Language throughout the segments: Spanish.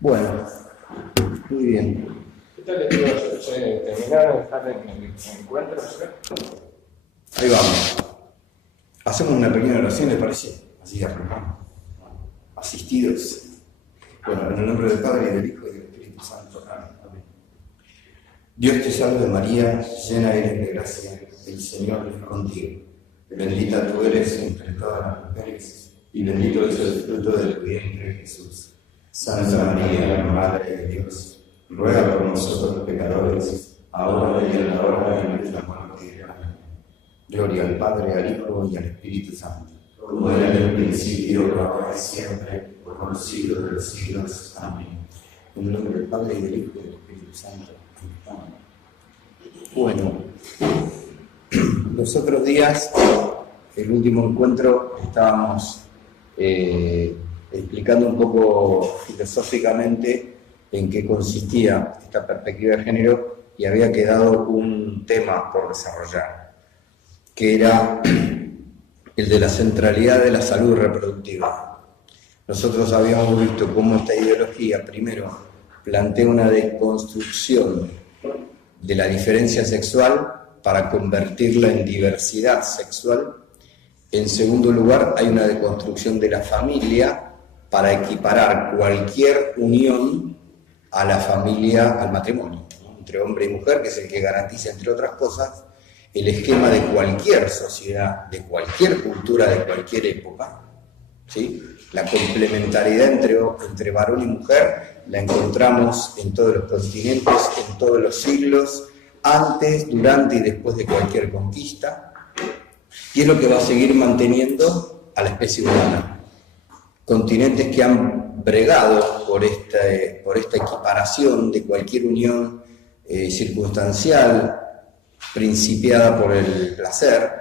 Bueno, muy bien. ¿Qué tal les digo? ¿Terminaron de estar en el encuentro? Ahí vamos. Hacemos una pequeña oración, ¿les parece? Así arrancamos. Asistidos. Bueno, en el nombre del Padre, y del Hijo, y del Espíritu Santo. Amén. Dios te salve María, llena eres de gracia, el Señor es contigo. Bendita tú eres entre todas las mujeres, y bendito es el fruto de tu vientre, Jesús. Santa María, Madre de Dios, ruega por nosotros pecadores, ahora y en la hora de nuestra muerte. Amén. Gloria al Padre, al Hijo y al Espíritu Santo, como era en el principio, ahora y siempre, por los siglos de los siglos. Amén. En el nombre del Padre, y del Hijo y del Espíritu Santo. Amén. Bueno, los otros días, el último encuentro, estábamos explicando un poco filosóficamente en qué consistía esta perspectiva de género y había quedado un tema por desarrollar, que era el de la centralidad de la salud reproductiva. Nosotros habíamos visto cómo esta ideología primero plantea una deconstrucción de la diferencia sexual para convertirla en diversidad sexual. En segundo lugar, hay una deconstrucción de la familia para equiparar cualquier unión a la familia, al matrimonio, ¿no? Entre hombre y mujer, que es el que garantiza, entre otras cosas, el esquema de cualquier sociedad, de cualquier cultura, de cualquier época, ¿sí? La complementariedad entre varón y mujer la encontramos en todos los continentes, en todos los siglos, antes, durante y después de cualquier conquista, y es lo que va a seguir manteniendo a la especie humana. Continentes que han bregado por esta equiparación de cualquier unión circunstancial, principiada por el placer,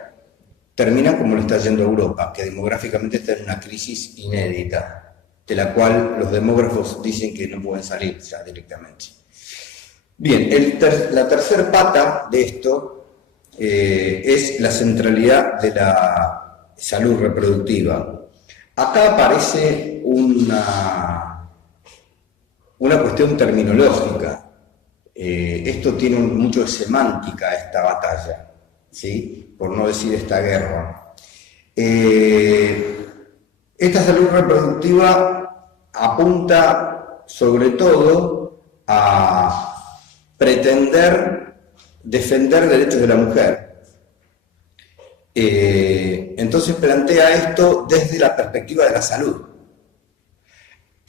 terminan como lo está yendo Europa, que demográficamente está en una crisis inédita, de la cual los demógrafos dicen que no pueden salir ya directamente. Bien, la tercera pata de esto es la centralidad de la salud reproductiva. Acá aparece una cuestión terminológica. Esto tiene mucho de semántica, esta batalla, ¿sí? Por no decir esta guerra. Esta salud reproductiva apunta sobre todo a pretender defender derechos de la mujer. Entonces plantea esto desde la perspectiva de la salud.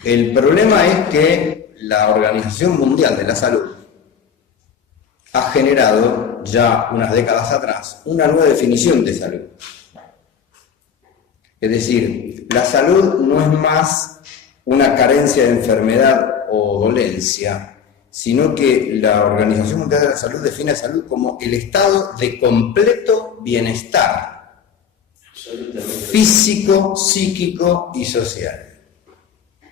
El problema es que la Organización Mundial de la Salud ha generado ya unas décadas atrás una nueva definición de salud. Es decir, la salud no es más una carencia de enfermedad o dolencia, sino que la Organización Mundial de la Salud define la salud como el estado de completo bienestar físico, psíquico y social.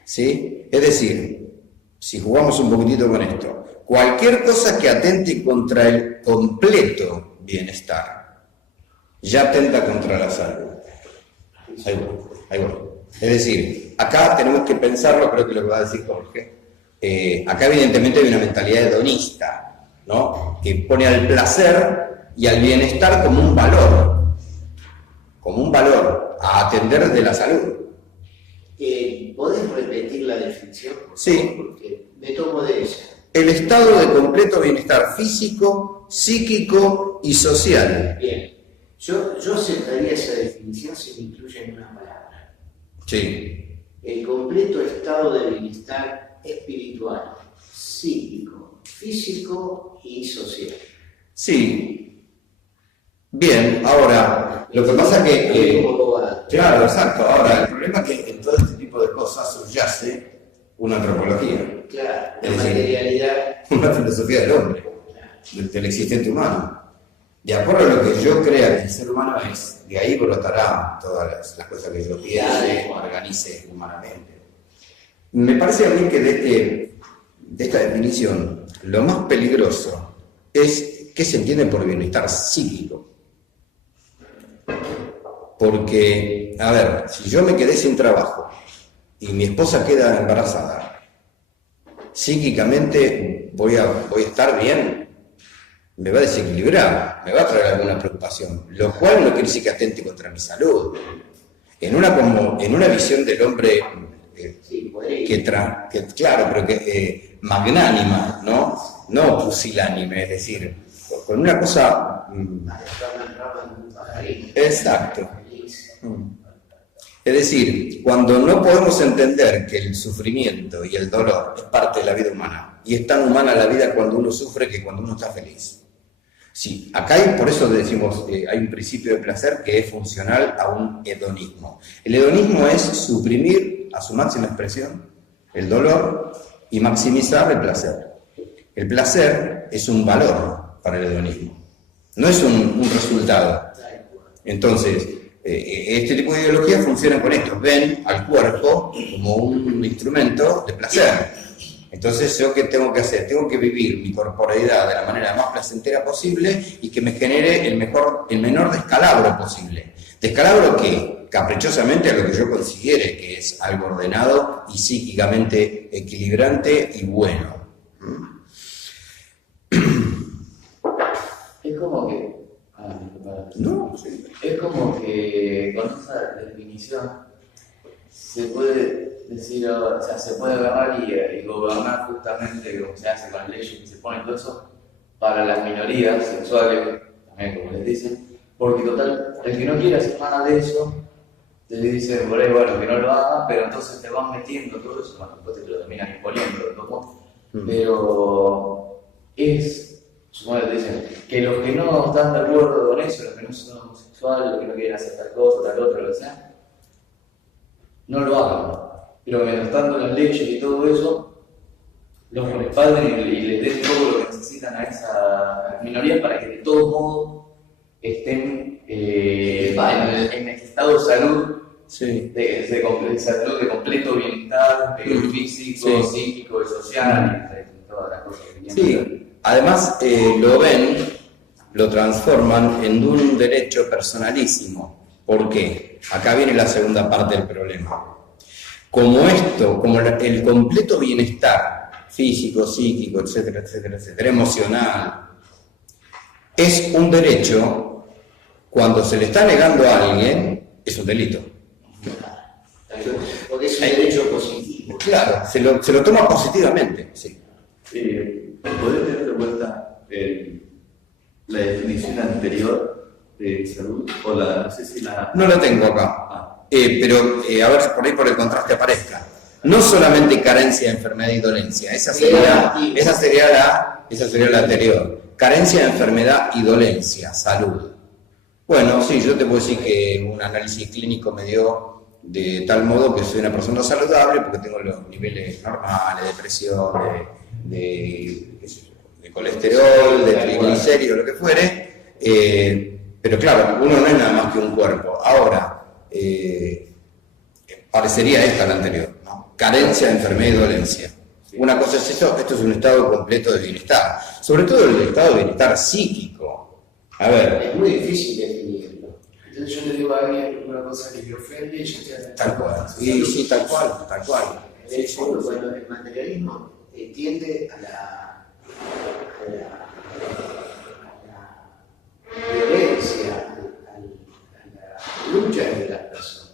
¿Sí? Es decir, si jugamos un poquitito con esto, cualquier cosa que atente contra el completo bienestar ya atenta contra la salud. Ahí voy. Es decir, acá tenemos que pensarlo, creo que lo que va a decir Jorge. Acá evidentemente hay una mentalidad hedonista, ¿no? Que pone al placer y al bienestar como un valor a atender de la salud. ¿Podés repetir la definición? Sí. Porque me tomo de ella. El estado de completo bienestar físico, psíquico y social. Bien. Yo aceptaría esa definición si me incluyen una palabra. Sí. El completo estado de bienestar espiritual, psíquico, físico y social. Sí. Bien, ahora, lo que pasa es que... claro, exacto. Ahora, el problema es que en todo este tipo de cosas subyace una antropología. Claro, Es la decir, materialidad. Una filosofía del hombre, del existente humano. De acuerdo a lo que yo crea que el ser humano es, de ahí brotará todas las cosas que yo piense, organice humanamente. Me parece a mí que de esta definición, lo más peligroso es qué se entiende por bienestar psíquico. Porque, a ver, si yo me quedé sin trabajo y mi esposa queda embarazada, psíquicamente voy a estar bien, me va a desequilibrar, me va a traer alguna preocupación, lo cual no quiere decir que atente contra mi salud. En una visión del hombre claro, pero que magnánima, no pusilánime, es decir, con una cosa exacto. Es decir, cuando no podemos entender que el sufrimiento y el dolor es parte de la vida humana, y es tan humana la vida cuando uno sufre que cuando uno está feliz. Sí, acá por eso decimos, hay un principio de placer que es funcional a un hedonismo. El hedonismo es suprimir a su máxima expresión el dolor y maximizar el placer. El placer es un valor para el hedonismo, no es un resultado. Entonces, este tipo de ideologías funcionan con esto, ven al cuerpo como un instrumento de placer. Entonces, ¿yo qué tengo que hacer? Tengo que vivir mi corporeidad de la manera más placentera posible y que me genere el menor descalabro posible. ¿Descalabro qué? Caprichosamente a lo que yo considere que es algo ordenado y psíquicamente equilibrante y bueno. Es como que... No, sí. Es como que con esa definición se puede decir, o sea, se puede agarrar y gobernar justamente como se hace con las leyes que se ponen todo eso para las minorías sexuales, también como les dicen, porque total, el que no quiere hacer nada de eso, te dicen por ahí, bueno, que no lo haga, pero entonces te van metiendo todo eso, bueno, después te lo terminan imponiendo, ¿no? Pero es, supongo que te dicen, que los que no están de acuerdo con eso, los que no son homosexuales, los que no quieren hacer tal cosa, tal otra, lo que sea, no lo hagan. Pero mientras tanto las leyes y todo eso los respalden y les den todo lo que necesitan a esa minoría para que de todos modos estén en estado de salud, Sí. de salud, de completo bienestar, físico, Sí. psíquico y social, y todas las cosas que Sí, además lo ven, lo transforman en un derecho personalísimo. ¿Por qué? Acá viene la segunda parte del problema. Como el completo bienestar físico, psíquico, etcétera, etcétera, etcétera, emocional, es un derecho, cuando se le está negando a alguien, es un delito. Porque es un derecho positivo. Claro, se lo toma positivamente. Sí. ¿Podés tener de vuelta la definición anterior de salud? O no sé si la... No la tengo acá. Pero a ver, por ahí por el contraste aparezca. No solamente carencia, enfermedad y dolencia, esa sería la anterior. Carencia, enfermedad y dolencia, salud. Bueno, sí, yo te puedo decir que un análisis clínico me dio de tal modo que soy una persona saludable porque tengo los niveles normales de presión, de colesterol, de triglicéridos, lo que fuere. Pero claro, uno no es nada más que un cuerpo. Ahora, parecería esta la anterior, ¿no? Carencia, enfermedad y dolencia. Una cosa es esto es un estado completo de bienestar, sobre todo el estado de bienestar psíquico. A ver, Es muy difícil definirlo. Entonces yo le digo a alguien una cosa que me ofende y yo estoy tal cual. Sí, tal cual, tal cual. En el fondo, cuando el materialismo tiende a la violencia, a la lucha de las personas.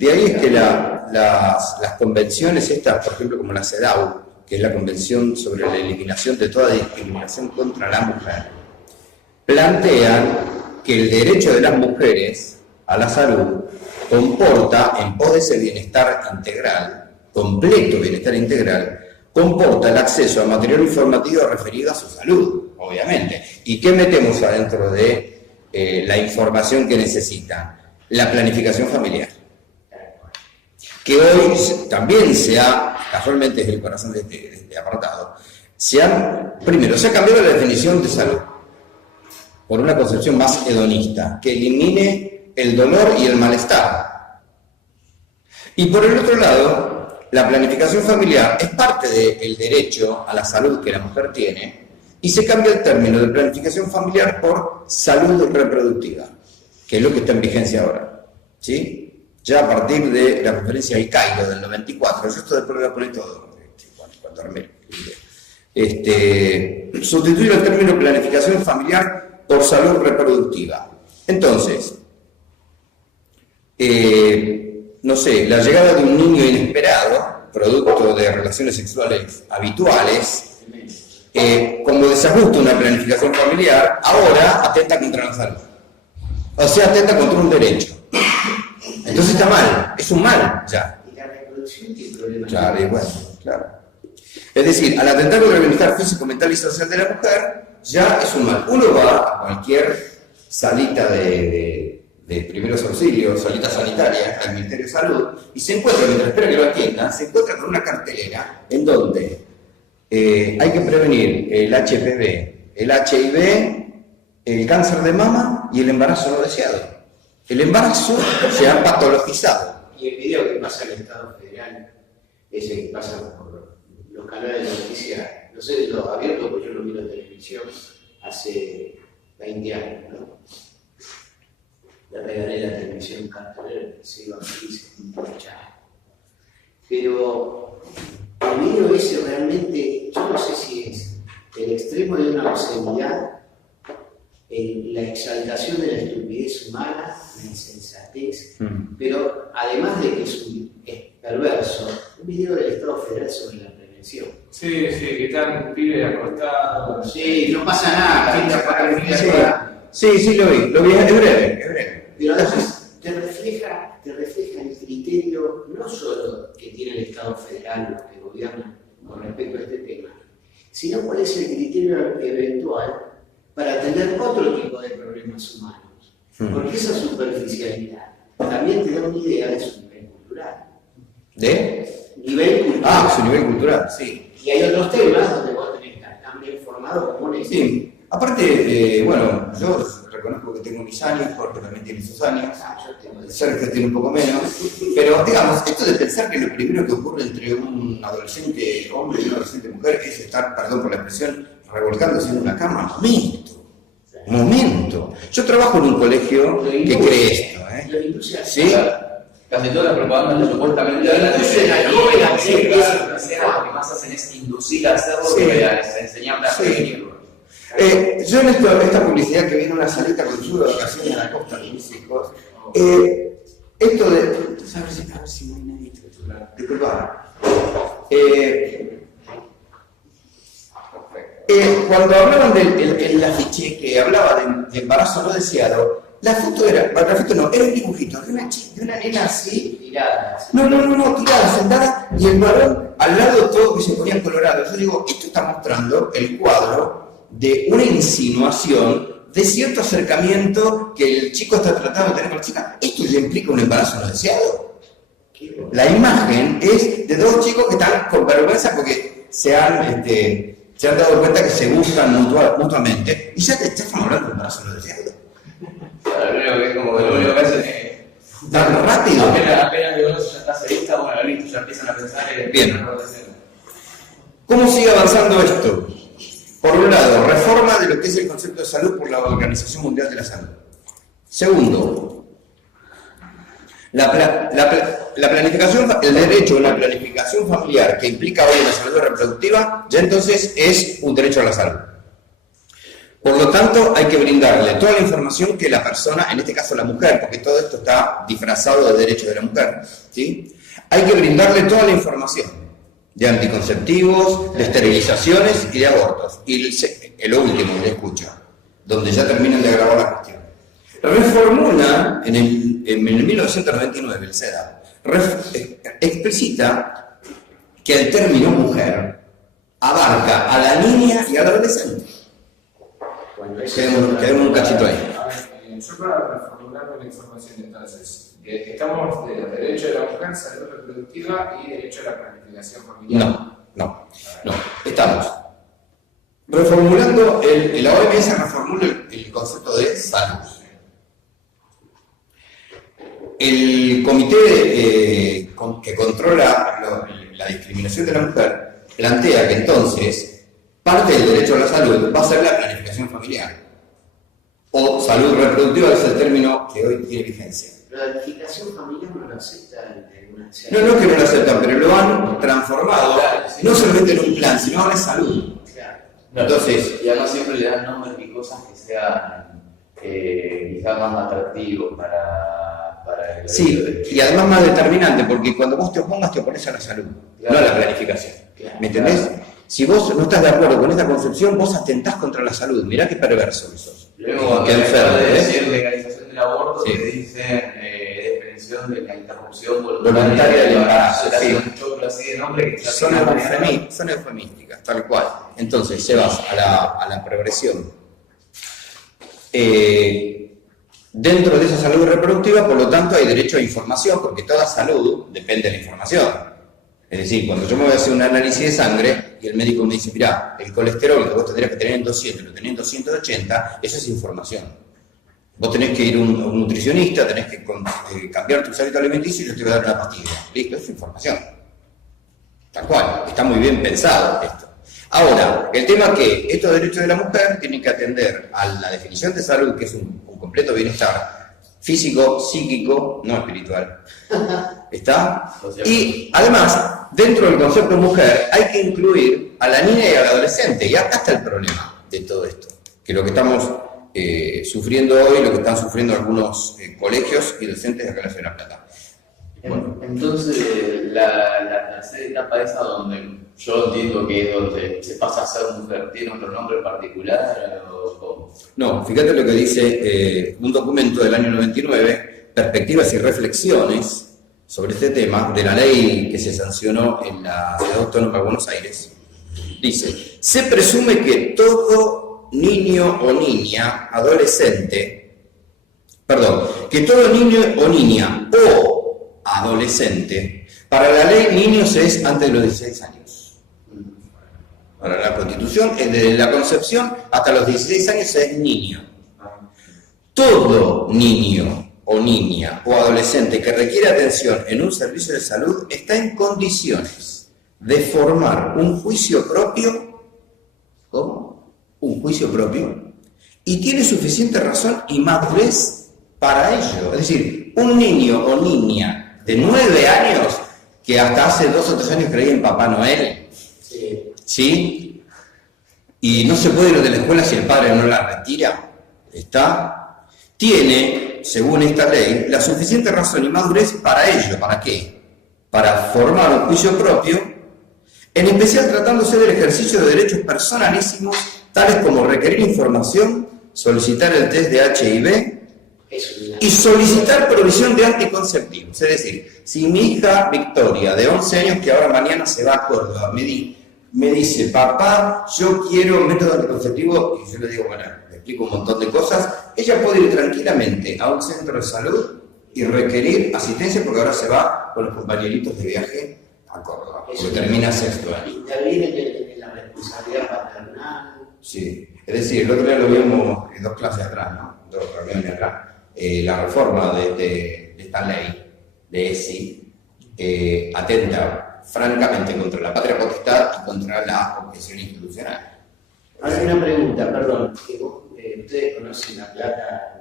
De ahí es que las convenciones estas, por ejemplo, como la CEDAW, que es la Convención sobre la Eliminación de toda discriminación contra la mujer, plantean que el derecho de las mujeres a la salud comporta, en pos de ese bienestar integral, completo bienestar integral, comporta el acceso a material informativo referido a su salud, obviamente. ¿Y qué metemos adentro de la información que necesitan? La planificación familiar. Que hoy también casualmente es el corazón de este apartado, primero, se ha cambiado la definición de salud por una concepción más hedonista, que elimine el dolor y el malestar. Y por el otro lado, la planificación familiar es parte del derecho a la salud que la mujer tiene, y se cambia el término de planificación familiar por salud reproductiva, que es lo que está en vigencia ahora, ¿sí? Ya a partir de la conferencia de Cairo del 94, yo esto después lo voy a poner todo, doctor. Sustituir el término planificación familiar por salud reproductiva. Entonces, no sé, la llegada de un niño inesperado, producto de relaciones sexuales habituales, como desajusta una planificación familiar, ahora atenta contra la salud. O sea, atenta contra un derecho. Entonces está mal, es un mal ya. Y la reproducción tiene problemas. Claro, y bueno, claro. Es decir, al atentar contra el bienestar físico, mental y social de la mujer, ya es un mal. Uno va a cualquier salita de primeros auxilios, salita sanitaria, al Ministerio de Salud, y se encuentra, mientras espera que lo atiendan, se encuentra con una cartelera en donde hay que prevenir el HPV, el HIV, el cáncer de mama y el embarazo no deseado. El embarazo se ha patologizado. Y el video que pasa en el Estado Federal, ese que pasa por los canales de noticias, no sé de lo abierto porque yo lo miro en televisión hace 20 años, ¿no? Le regalé la televisión cartelera que se iba feliz con un chavo. Pero el video ese realmente, yo no sé si es el extremo de una obscenidad, la exaltación de la estupidez humana, la insensatez, pero además de que es perverso, un video del Estado Federal sobre la prevención. Sí, que están pibes acostados. Sí, no pasa nada. Sí, lo vi, es breve. Pero además te refleja el criterio no solo que tiene el Estado Federal, los que gobiernan con respecto a este tema, sino cuál es el criterio eventual para atender otro tipo de problemas humanos. Porque esa superficialidad también te da una idea de su nivel cultural. ¿De? Nivel cultural. Su nivel cultural, sí. Y hay otros temas donde vos tenés que estar tan bien formado como un Sí. Aparte, bueno, yo reconozco que tengo mis años, Jorge también tiene sus años, Sergio tiene un poco menos, pero digamos, esto de pensar que lo primero que ocurre entre un adolescente hombre y una adolescente mujer es estar, perdón por la expresión, revolcándose en una cama, momento. Yo trabajo en un colegio que cree esto, ¿sí? Casi todas las propagandas supuestamente hablan de lo que más hacen es inducir a hacerlo que a enseñarle a prevenirlo. Yo en esta publicidad que viene una salita con su de vacaciones a la costa de mis hijos, esto de... A ver si no hay nadie. Disculpa. Cuando hablaban del afiche que hablaba de embarazo no deseado, la foto era un dibujito de una nena así, tirada. tirada, sentada, y el varón al lado todo que se ponía colorado. Yo digo, esto está mostrando el cuadro de una insinuación de cierto acercamiento que el chico está tratando de tener con la chica. ¿Esto ya implica un embarazo no deseado? La imagen es de dos chicos que están con vergüenza porque se han dado cuenta que se buscan mutuamente y ya te están hablando de embarazo no deseado. Creo que es como que lo único que hacen es... ¿Tan rápido? Apenas digo eso, ya está cerista, bueno, listo, ya empiezan a pensar en... Bien. ¿Cómo sigue avanzando esto? Por un lado, reforma de lo que es el concepto de salud por la Organización Mundial de la Salud. Segundo, la planificación, el derecho a una planificación familiar que implica hoy una salud reproductiva, ya entonces es un derecho a la salud. Por lo tanto, hay que brindarle toda la información que la persona, en este caso la mujer, porque todo esto está disfrazado de derecho de la mujer, ¿sí? Hay que brindarle toda la información de anticonceptivos, de esterilizaciones y de abortos. Y el último que escucha, donde ya terminan de agravar la cuestión. Reformula, en 1999, el CEDAW, explicita que el término mujer abarca a la niña y al adolescente. Quedemos un cachito ahí. Yo para reformular la información entonces, estamos de derecho de la mujer, salud reproductiva y derecho a la planificación familiar. No. Estamos reformulando, la OMS reformula el concepto de salud. El comité que controla la discriminación de la mujer plantea que entonces parte del derecho a la salud va a ser la planificación familiar o salud reproductiva, que es el término que hoy tiene vigencia. La planificación familiar no lo acepta en alguna... No que no lo aceptan, pero lo han transformado Claro, sí. No solamente en un plan, sino ahora en salud. Claro. Entonces, y además siempre le dan nombres y cosas que sean quizás más atractivos para el sí, y además más determinante, porque cuando vos te opongas te opones a la salud, Claro. no a la planificación. Claro. ¿Me entendés? Si vos no estás de acuerdo con esta concepción, vos atentás contra la salud. Mirá qué perverso que sos. Luego, cuando Qué en enfermo, lugar de ¿eh? decir legalización del aborto, Sí. te dicen definición de la interrupción voluntaria Voluntaria del embarazo, Te sí. hacen un choclo así de nombre que ya Son tiene variedad. son eufemísticas, tal cual. Entonces, llevas a la progresión. Dentro de esa salud reproductiva, por lo tanto, hay derecho a información, porque toda salud depende de la información. Es decir, cuando yo me voy a hacer un análisis de sangre y el médico me dice, mirá, el colesterol que vos tendrías que tener en 200 y lo tenés en 280, eso es información. Vos tenés que ir a un nutricionista, tenés que cambiar tus hábitos alimenticios y yo te voy a dar una pastilla. Listo, eso es información. Tal cual, está muy bien pensado esto. Ahora, el tema es que estos derechos de la mujer tienen que atender a la definición de salud, que es un completo bienestar físico, psíquico, no espiritual. ¿Está? Y además, dentro del concepto mujer, hay que incluir a la niña y al adolescente. Y acá está el problema de todo esto. Que lo que estamos sufriendo hoy, lo que están sufriendo algunos colegios y docentes de acá en la Ciudad de La Plata. Bueno. Entonces, la tercera etapa esa donde yo entiendo que es donde se pasa a ser mujer, ¿tiene otro nombre particular o cómo? No, fíjate lo que dice un documento del año 99, Perspectivas y Reflexiones sobre este tema, de la ley que se sancionó en la Ciudad Autónoma de Buenos Aires. Dice, se presume que todo niño o niña, que todo niño o niña o adolescente, para la ley niños es antes de los 16 años. Para la Constitución, desde la concepción hasta los 16 años es niño. Todo niño o niña o adolescente que requiere atención en un servicio de salud está en condiciones de formar un juicio propio. ¿Cómo? Un juicio propio. Y tiene suficiente razón y madurez para ello. Es decir, un niño o niña de 9 años que hasta hace 2 o 3 años creía en Papá Noel, ¿sí? Y no se puede ir de la escuela si el padre no la retira, ¿está? Tiene, según esta ley, la suficiente razón y madurez para ello. ¿Para qué? Para formar un juicio propio, en especial tratándose del ejercicio de derechos personalísimos, tales como requerir información, solicitar el test de HIV y solicitar provisión de anticonceptivos. Es decir, si mi hija Victoria, de 11 años, que ahora mañana se va a Córdoba, me dice, papá, yo quiero un método anticonceptivo, y yo le digo, bueno, le explico un montón de cosas, ella puede ir tranquilamente a un centro de salud y requerir asistencia, porque ahora se va con los compañeritos de viaje a Córdoba, porque termina sexto año. Interviene en la responsabilidad paternal. Sí, es decir, el otro día lo vimos en 2 clases atrás, ¿no? 2 reuniones atrás. La reforma de esta ley, de ESI, atenta francamente contra la patria potestad y contra la objeción institucional. Ahora una pregunta, perdón, que ustedes conocen La Plata,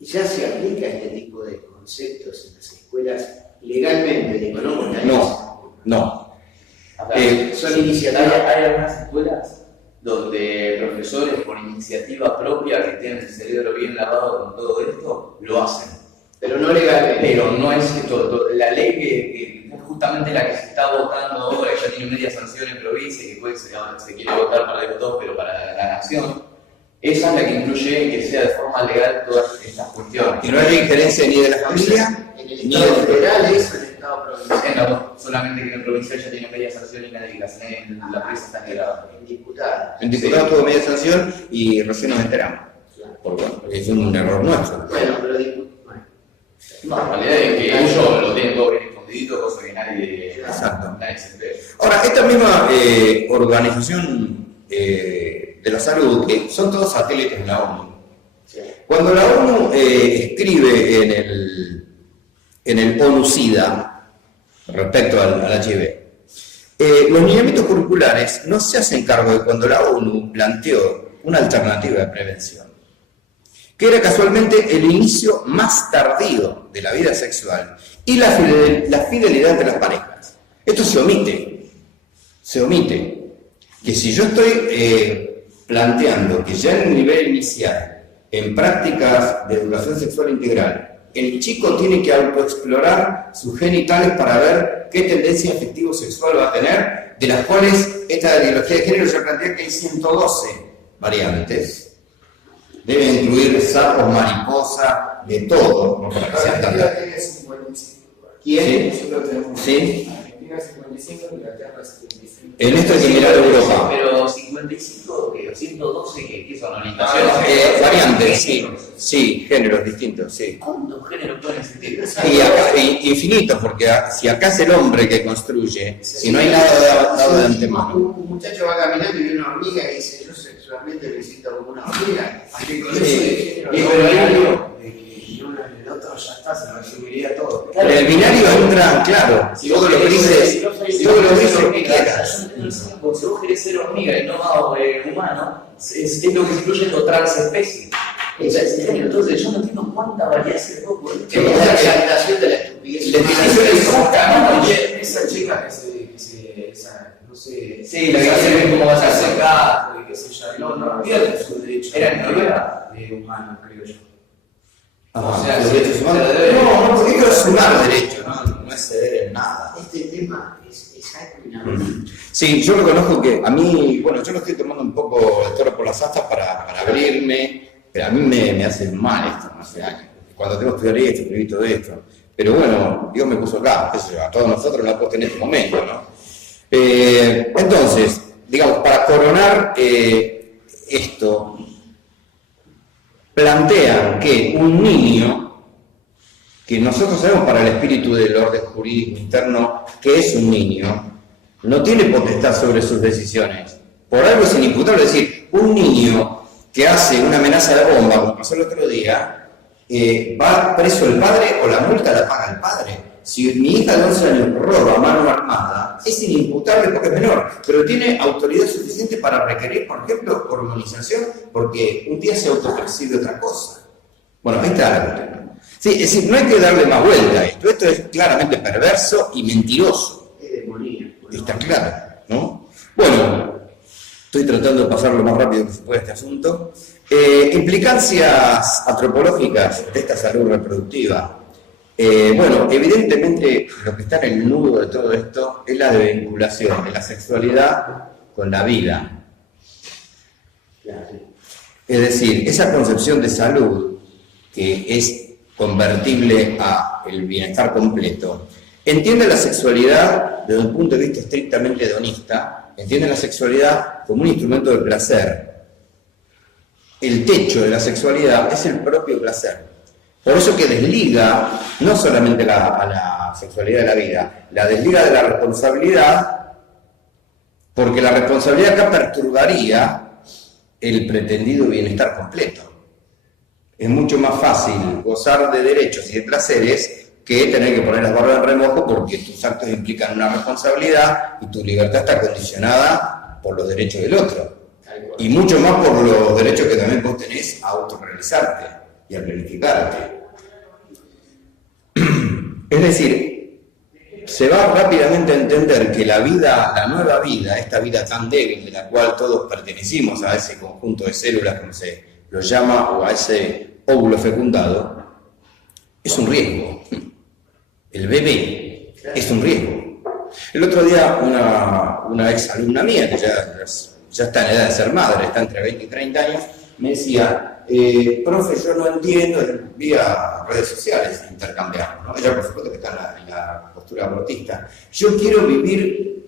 ¿ya se aplica este tipo de conceptos en las escuelas legalmente? Digo, ¿no? No. Son iniciativas. Hay algunas escuelas donde profesores por iniciativa propia que tienen el cerebro bien lavado con todo esto, lo hacen. Pero no legalmente. Pero no es esto, la ley que es justamente la que se está votando ahora, que ya tiene media sanción en provincia y que después se quiere votar para diputados, pero para la nación, esa es la que incluye que sea de forma legal todas estas cuestiones. Y no hay injerencia ni de la familia, En el ni Estado del federal es en el Estado provincial. En las dos, solamente que en provincia ya tiene media sanción y nadie la en la prensa está negada. En diputados. El diputado tuvo media sanción y recién nos enteramos. Porque bueno, es un error nuestro. Bueno, pero No, en realidad es que ellos lo tienen todo bien escondidito, cosa que Exacto. nadie se entera. Ahora, esta misma organización de la salud, que son todos satélites de la ONU, cuando la ONU escribe en el ONU-SIDA respecto al HIV, los lineamientos curriculares no se hacen cargo de cuando la ONU planteó una alternativa de prevención, que era casualmente el inicio más tardío de la vida sexual y la fidelidad entre las parejas. Esto se omite se omite. Que si yo estoy planteando que ya en un nivel inicial, en prácticas de educación sexual integral, el chico tiene que autoexplorar sus genitales para ver qué tendencia afectivo-sexual va a tener, de las cuales esta ideología de género ya plantea que hay 112 variantes. Debe incluir sapos, mariposa, de todo, ¿no? Para que sean tan... Argentina tiene 55. ¿Quién? Nosotros tenemos Sí. Argentina 55, Inglaterra 75. En esto hay que mirar a Europa. Pero 55, ¿qué? 112, ¿qué son? ¿Orientaciones? Variantes, sí. Sí, géneros distintos, sí. ¿Cuántos géneros pueden existir? Y acá, infinitos, porque si acá es el hombre que construye, si no hay nada dado de antemano. Un muchacho va caminando y ve una hormiga y dice, yo sexualmente me siento como una hormiga. Así con Sí. eso de Y género, pero y uno en el otro ya está, se resumiría todo. En el binario entran, claro, todos los grises, todos los grises que quieras. Si vos querés ser hormiga y no humano, es lo que incluye otra especie. Entonces yo no entiendo cuánta variedad se puede poner. Que es la exaltación de la estupidez. La definición es justa, ¿no? Oye, esa chica que se no sé, Sí, la que se ve como vas a hace hacer. gato y qué sé yo, no pierde su derecho. Era en Noruega. De humano, creo yo. Ah, O sea, los sí, derechos humanos. se debe- No, porque quiero sumar derecho, no es ceder en nada. Este tema es algo inaudito. Sí, yo reconozco que a mí, bueno, yo lo estoy tomando un poco el toro por las astas para abrirme, pero a mí me hace mal esto, no hace años. Cuando tengo que estudiar esto, escribí todo esto. Pero bueno, Dios me puso acá, qué sé yo, a todos nosotros nos ha puesto en este momento, ¿no? Entonces, digamos, para coronar esto, plantean que un niño, que nosotros sabemos para el espíritu del orden jurídico interno que es un niño, no tiene potestad sobre sus decisiones. Por algo es inimputable. Es decir, un niño que hace una amenaza de bomba, como pasó el otro día, va preso el padre o la multa la paga el padre. Si mi hija de 11 años roba a mano armada, es inimputable porque es menor, pero tiene autoridad suficiente para requerir, por ejemplo, hormonización, porque un día se autopercibe otra cosa. Bueno, ahí está la cuestión. Sí, es decir, no hay que darle más vuelta a esto. Esto es claramente perverso y mentiroso. Es demoníaco. Está claro, ¿no? Bueno, estoy tratando de pasar lo más rápido que se pueda este asunto. Implicancias antropológicas de esta salud reproductiva. Bueno, evidentemente lo que está en el nudo de todo esto es la desvinculación de la sexualidad con la vida. Es decir, esa concepción de salud que es convertible a el bienestar completo, entiende la sexualidad desde un punto de vista estrictamente hedonista, entiende la sexualidad como un instrumento de placer. El techo de la sexualidad es el propio placer. Por eso que desliga no solamente a la sexualidad de la vida, la desliga de la responsabilidad, porque la responsabilidad acá perturbaría el pretendido bienestar completo. Es mucho más fácil gozar de derechos y de placeres que tener que poner las barbas en remojo porque tus actos implican una responsabilidad y tu libertad está condicionada por los derechos del otro. Y mucho más por los derechos que también vos tenés a autorrealizarte y a planificarte. Es decir, se va rápidamente a entender que la vida, la nueva vida, esta vida tan débil de la cual todos pertenecimos a ese conjunto de células, como se lo llama, o a ese óvulo fecundado, es un riesgo. El bebé es un riesgo. El otro día una ex alumna mía, que ya está en edad de ser madre, está entre 20 y 30 años, me decía, profe, yo no entiendo, vía redes sociales intercambiamos, ¿no? Ella por supuesto que está en la postura abortista. Yo quiero vivir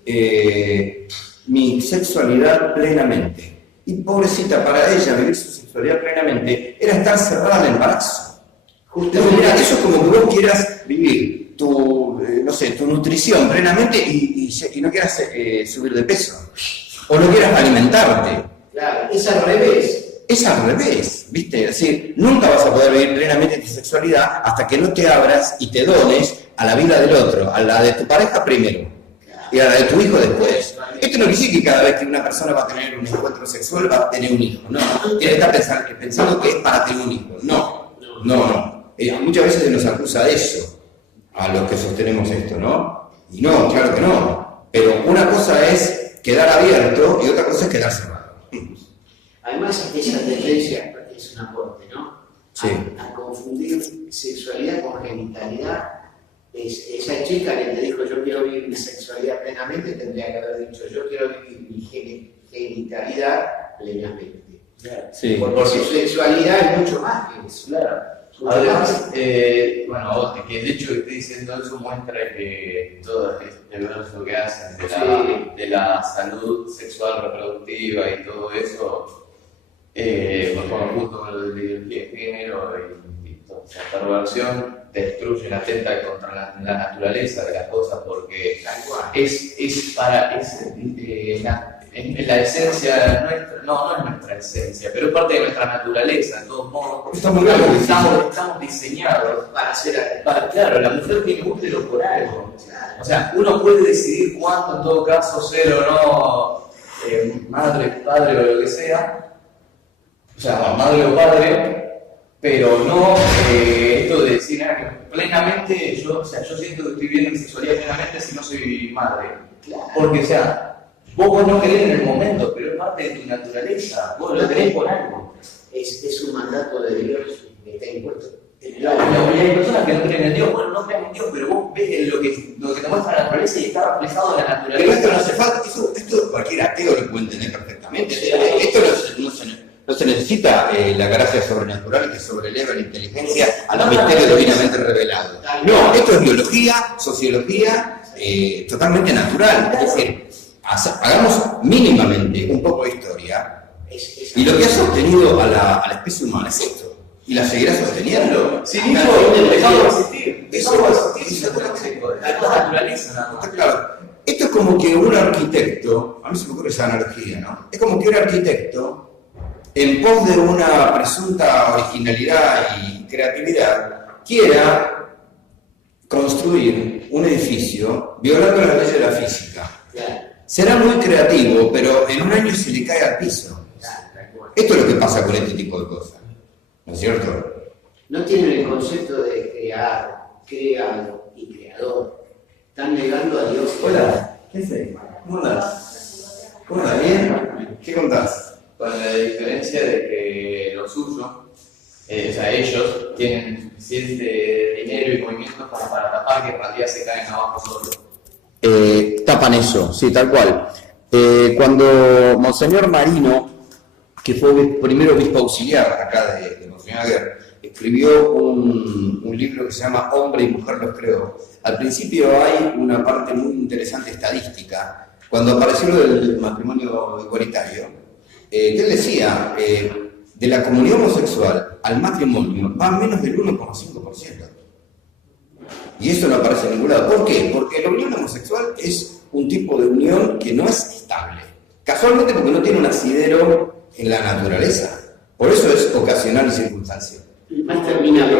mi sexualidad plenamente. Y pobrecita, para ella vivir su sexualidad plenamente era estar cerrada al embarazo. Justamente, mira, eso es como que vos quieras vivir tu nutrición plenamente y no quieras subir de peso. O no quieras alimentarte. Claro, es al revés. Es al revés, ¿viste? Es decir, nunca vas a poder vivir plenamente tu sexualidad hasta que no te abras y te dones a la vida del otro, a la de tu pareja primero y a la de tu hijo después. Esto no quiere decir que cada vez que una persona va a tener un encuentro sexual va a tener un hijo, no. Tiene que estar pensando que es para tener un hijo. No. Muchas veces se nos acusa de eso a los que sostenemos esto, ¿no? Y no, claro que no. Pero una cosa es quedar abierto y otra cosa es quedar cerrado. Además, esa tendencia es un aporte, ¿no? Sí. A confundir sexualidad con genitalidad. Esa chica que te dijo yo quiero vivir mi sexualidad plenamente, tendría que haber dicho yo quiero vivir mi genitalidad plenamente. Sí. Porque su sexualidad es mucho más que eso. Claro. Mucho Además, más. bueno, que el hecho de que esté diciendo eso muestra que todo el verso que hacen de la salud sexual reproductiva y todo eso, junto con lo de la ideología de género y toda esa perversión, destruyen, atenta contra la naturaleza de las cosas, porque es la esencia nuestra, no es nuestra esencia, pero es parte de nuestra naturaleza, de todos modos. Estamos diseñados Para hacer claro, la mujer tiene útero por algo. O sea, uno puede decidir cuánto, en todo caso, ser o no madre, padre o lo que sea, o sea, madre o padre, pero no esto de decir plenamente, yo siento que estoy viendo mi sexualidad plenamente si no soy madre. Porque, o sea, vos no querés en el momento, pero es parte de tu naturaleza, vos lo querés por algo. Es un mandato de Dios que está impuesto. Y hay personas que no creen en Dios, bueno, no creen en Dios, pero vos ves lo que te muestra la naturaleza y está reflejado en la Pero esto naturaleza. no hace falta, esto cualquier ateo lo puede entender perfectamente. Esto no se necesita la gracia sobrenatural que sobreleva la inteligencia a los misterios divinamente revelados. No, esto es biología, sociología, totalmente natural. Es decir, hagamos mínimamente un poco de historia y lo que ha sostenido a la especie humana es esto. Y la seguirá sosteniendo. Sin eso dejamos de existir. Dejamos de existir. La naturaleza nada más. Claro. Esto es como que un arquitecto, a mí se me ocurre esa analogía, ¿no? Es como que un arquitecto, en pos de una presunta originalidad y creatividad, quiera construir un edificio violando las leyes de la física. Será muy creativo, pero en un año se le cae al piso. Esto es lo que pasa con este tipo de cosas. ¿No es cierto? No tienen el concepto de creado y creador. Están negando a Dios. Hola, ¿qué haces? ¿Cómo andás? ¿Cómo andás? ¿Bien? ¿Qué contás? Con la diferencia de que lo suyo, o sea, ellos tienen suficiente dinero y movimientos para tapar que en realidad se caen abajo solos. Tapan eso, sí, tal cual. Cuando Monseñor Marino, que fue primero obispo auxiliar acá de Monseñor Aguer, escribió un libro que se llama Hombre y Mujer los creó. Al principio hay una parte muy interesante estadística. Cuando apareció lo del matrimonio igualitario, que él decía, de la comunión homosexual al matrimonio va menos del 1,5%. Y eso no aparece en ningún lado. ¿Por qué? Porque la unión homosexual es un tipo de unión que no es estable. Casualmente porque no tiene un asidero en la naturaleza. Por eso es ocasional y circunstancial. Más termina Le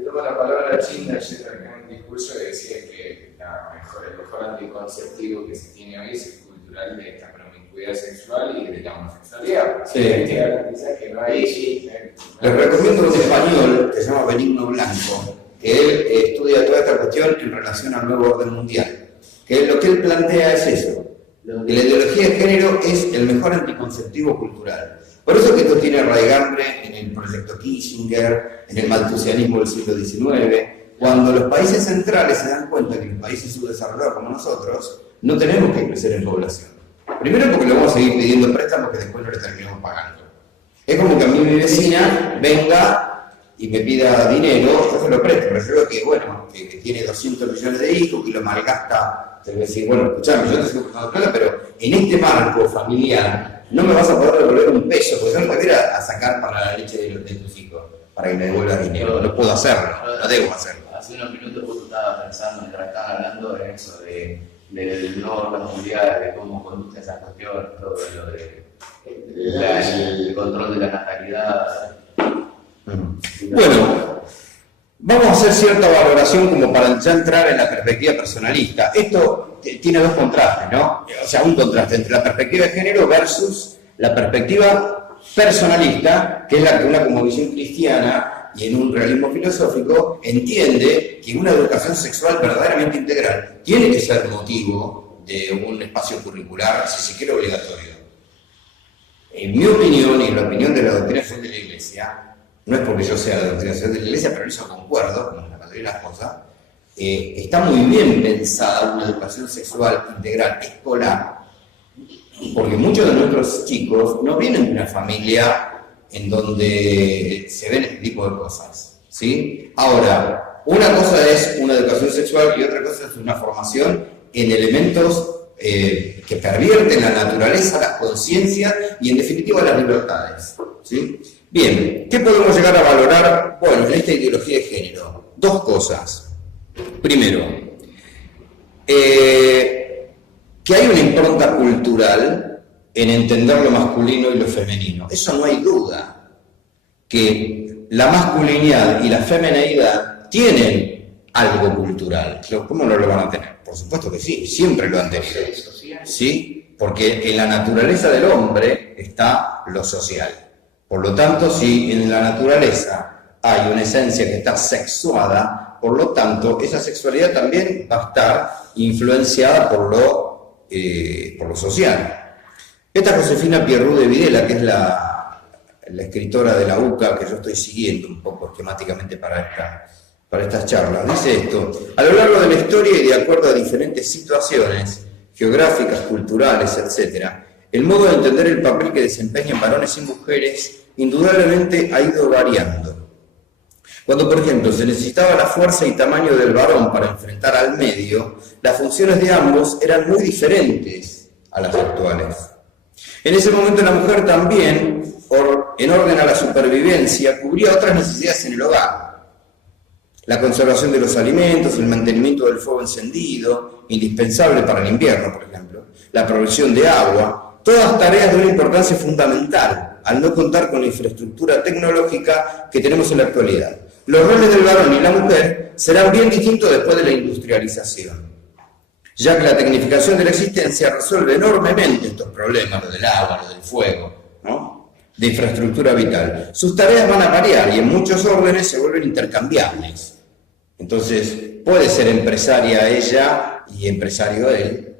tomo la palabra a Chinda ayer acá en un discurso que decía que el mejor anticonceptivo que se tiene hoy es el cultural de esta promiscuidad sexual y de la homosexualidad. Sí. Te garantiza que no hay. Les recomiendo un español que se llama Benigno Blanco, que él estudia toda esta cuestión en relación al nuevo orden mundial. Que lo que él plantea es eso, que la ideología de género es el mejor anticonceptivo cultural. Por eso que esto tiene raigambre en el proyecto Kissinger, en el malthusianismo del siglo XIX, cuando los países centrales se dan cuenta que los países subdesarrollados como nosotros no tenemos que crecer en población. Primero porque le vamos a seguir pidiendo préstamos que después no le terminamos pagando. Es como que a mí mi vecina venga y me pida dinero, yo se lo presto, pero yo veo que, bueno, que tiene 200 millones de hijos, que lo malgasta, te voy a decir, bueno, escuchame, yo te sigo prestando plata, pero en este marco familiar no me vas a poder devolver un peso, porque yo no te voy a sacar para la leche de tus hijos, para que me devuelvas dinero, no puedo hacerlo, no debo hacerlo. Hace unos minutos vos estaba pensando, mientras estaban hablando en eso del nuevo orden mundial, de cómo conduce esa cuestión, todo lo de el control de la natalidad. Bueno, vamos a hacer cierta valoración como para ya entrar en la perspectiva personalista. Esto tiene dos contrastes, ¿no? O sea, un contraste entre la perspectiva de género versus la perspectiva personalista, que es la que una como visión cristiana y en un realismo filosófico entiende que una educación sexual verdaderamente integral tiene que ser motivo de un espacio curricular, si se quiere, obligatorio. En mi opinión, y en la opinión de la doctrina social de la Iglesia, no es porque yo sea la doctrina social de la Iglesia, pero en eso concuerdo, como la mayoría de las cosas, está muy bien pensada una educación sexual integral escolar, porque muchos de nuestros chicos no vienen de una familia en donde se ven este tipo de cosas, ¿sí? Ahora, una cosa es una educación sexual y otra cosa es una formación en elementos que pervierten la naturaleza, la conciencia y en definitiva las libertades, ¿sí? Bien, ¿qué podemos llegar a valorar? Bueno, en esta ideología de género, dos cosas. Primero, que hay una impronta cultural en entender lo masculino y lo femenino. Eso no hay duda, que la masculinidad y la femineidad tienen algo cultural. ¿Cómo no lo van a tener? Por supuesto que sí, siempre lo han tenido. ¿Sí? Porque en la naturaleza del hombre está lo social. Por lo tanto, si en la naturaleza hay una esencia que está sexuada, por lo tanto, esa sexualidad también va a estar influenciada por lo social. Esta Josefina Pierrú de Videla, que es la escritora de la UCA, que yo estoy siguiendo un poco esquemáticamente para estas charlas, dice esto: a lo largo de la historia y de acuerdo a diferentes situaciones geográficas, culturales, etc., el modo de entender el papel que desempeñan varones y mujeres indudablemente ha ido variando. Cuando, por ejemplo, se necesitaba la fuerza y tamaño del varón para enfrentar al medio, las funciones de ambos eran muy diferentes a las actuales. En ese momento la mujer también, en orden a la supervivencia, cubría otras necesidades en el hogar. La conservación de los alimentos, el mantenimiento del fuego encendido, indispensable para el invierno, por ejemplo, la provisión de agua, todas tareas de una importancia fundamental, al no contar con la infraestructura tecnológica que tenemos en la actualidad. Los roles del varón y la mujer serán bien distintos después de la industrialización, ya que la tecnificación de la existencia resuelve enormemente estos problemas, lo del agua, lo del fuego, ¿no?, de infraestructura vital. Sus tareas van a variar y en muchos órdenes se vuelven intercambiables. Entonces, puede ser empresaria ella y empresario él.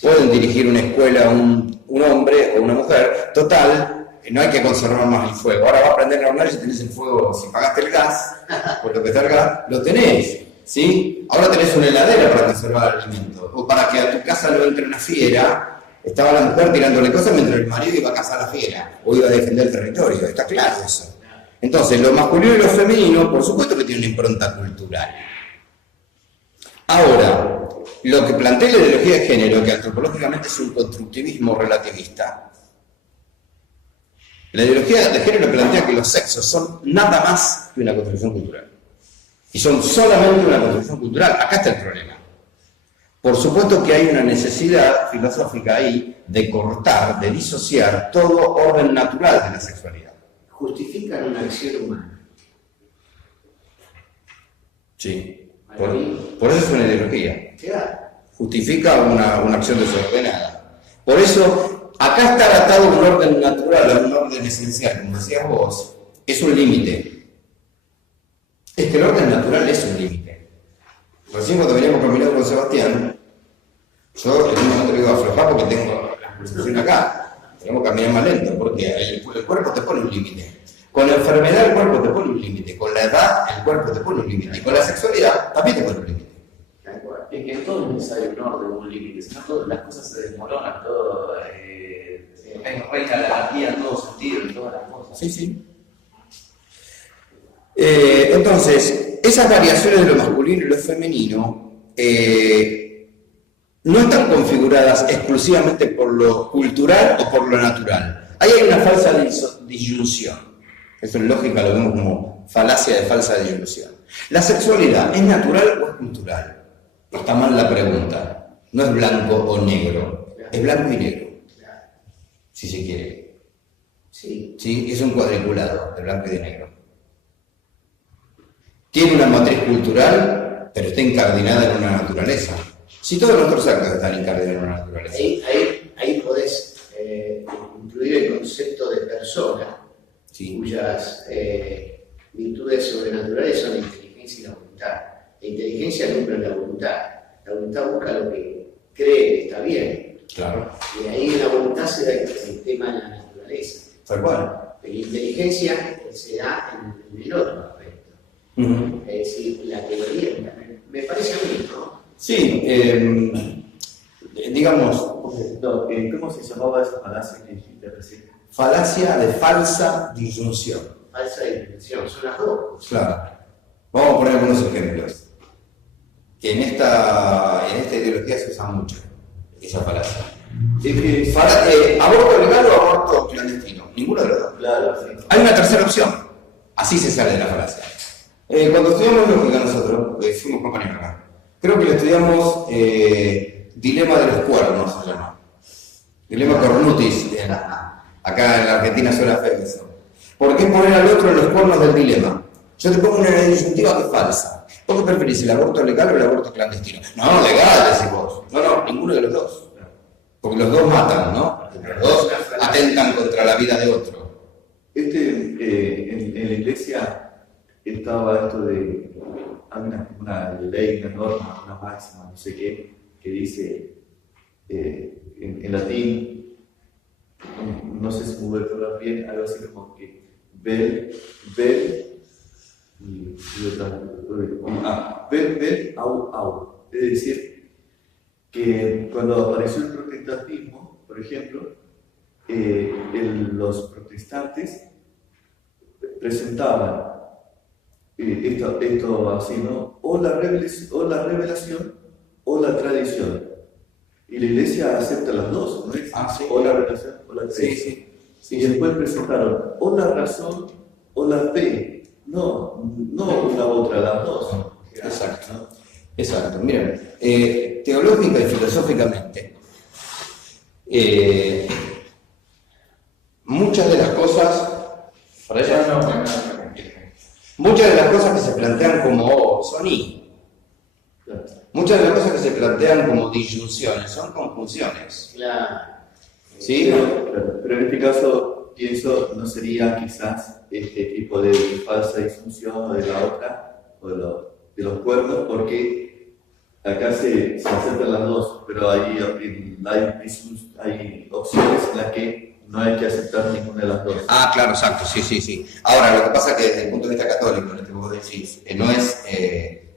Pueden dirigir una escuela un hombre o una mujer. Total, no hay que conservar más el fuego. Ahora va a prender la hornalla y tenés el fuego. Si pagaste el gas, por lo que está el gas, lo tenés, ¿sí? Ahora tenés una heladera para conservar el alimento. O para que a tu casa no entre una fiera. Estaba la mujer tirándole cosas mientras el marido iba a cazar a la fiera o iba a defender el territorio. Está claro eso. Entonces, lo masculino y lo femenino, por supuesto que tiene una impronta cultural. Ahora, lo que plantea la ideología de género, que antropológicamente es un constructivismo relativista, la ideología de género plantea que los sexos son nada más que una construcción cultural. Y son solamente una construcción cultural. Acá está el problema. Por supuesto que hay una necesidad filosófica ahí de cortar, de disociar todo orden natural de la sexualidad. Justifican una acción humana. Sí. Por eso es una ideología. Claro. Justifica una acción desordenada. Por eso, acá está atado un orden natural a un orden esencial, como decías vos, es un límite. Es que el orden natural es un límite. Recién cuando veníamos caminando con Sebastián, yo en un momento le digo aflojar porque tengo la pulsación acá. Tenemos que caminar más lento porque el cuerpo te pone un límite. Con la enfermedad el cuerpo te pone un límite. Con la edad el cuerpo te pone un límite. Y con la sexualidad también te pone un límite. Es que en todo es necesario un orden, un límite. Si no, todas las cosas se desmoronan, todo. Reina la anarquía en todo sentido, en todas las cosas. Sí, sí. Entonces, esas variaciones de lo masculino y lo femenino no están configuradas exclusivamente por lo cultural o por lo natural. Ahí hay una falsa disyunción. Eso en lógica lo vemos como falacia de falsa disyunción. ¿La sexualidad es natural o es cultural? No está mal la pregunta. No es blanco o negro. Es blanco y negro. Si se quiere. Sí. Sí, es un cuadriculado de blanco y de negro. Tiene una matriz cultural, pero está incardinada en una naturaleza. Si todos nuestros actos están incardinados en una naturaleza. Ahí podés incluir el concepto de persona, Sí. cuyas virtudes sobrenaturales son la inteligencia y la voluntad. La inteligencia alumbra la voluntad. La voluntad busca lo que cree que está bien. Claro. Y ahí en la voluntad se da el tema de la naturaleza. Tal cual. La inteligencia se da en el otro aspecto. Ujú. Es decir, la teoría, me parece a mí, ¿no? Sí, digamos, No, ¿cómo se llamaba esa falacia que dijiste recién? falacia de falsa disyunción. Falsa dimensión, son las dos. Claro. Vamos a poner algunos ejemplos. En esta ideología se usa mucho esa falacia. ¿Aborto legal o aborto clandestino? Ninguno de los dos. Claro, sí. Hay una tercera opción. Así se sale de la falacia. Cuando estudiamos lógica nosotros, fuimos compañeros acá, creo que le estudiamos dilema de los cuernos, se llama. Dilema cornutis. Acá en la Argentina suena feo eso. ¿Por qué poner al otro en los cuernos del dilema? Yo te pongo una disyuntiva que es falsa. ¿Vos qué preferís, el aborto legal o el aborto clandestino? No, legal, decís vos. No, ninguno de los dos. Porque los dos matan, ¿no? Los dos atentan contra la vida de otro. En la iglesia estaba esto de, hay una ley, una norma, una máxima, no sé qué, que dice en latín, no sé si me voy a recordar bien, algo así como que vel au. Es decir, que cuando apareció el protestantismo, por ejemplo, los protestantes presentaban esto así, ¿no? O la revelación o la tradición. Y la iglesia acepta las dos, ¿no es? Sí. O la revelación o la tradición. Sí. Y después presentaron o la razón o la fe. No una u otra, las dos. Exacto. ¿no? Exacto. Miren, teológica y filosóficamente, muchas de las cosas, por allá muchas de las cosas que se plantean como son Claro. muchas de las cosas que se plantean como disyunciones son conjunciones. Claro. ¿Sí? Pero en este caso, pienso, no sería quizás este tipo de falsa disfunción o de la otra, o de los cuernos, porque acá se aceptan las dos, pero hay opciones en las que no hay que aceptar ninguna de las dos. Ah, claro, exacto, sí. Ahora, lo que pasa es que desde el punto de vista católico, en este vos decís, no es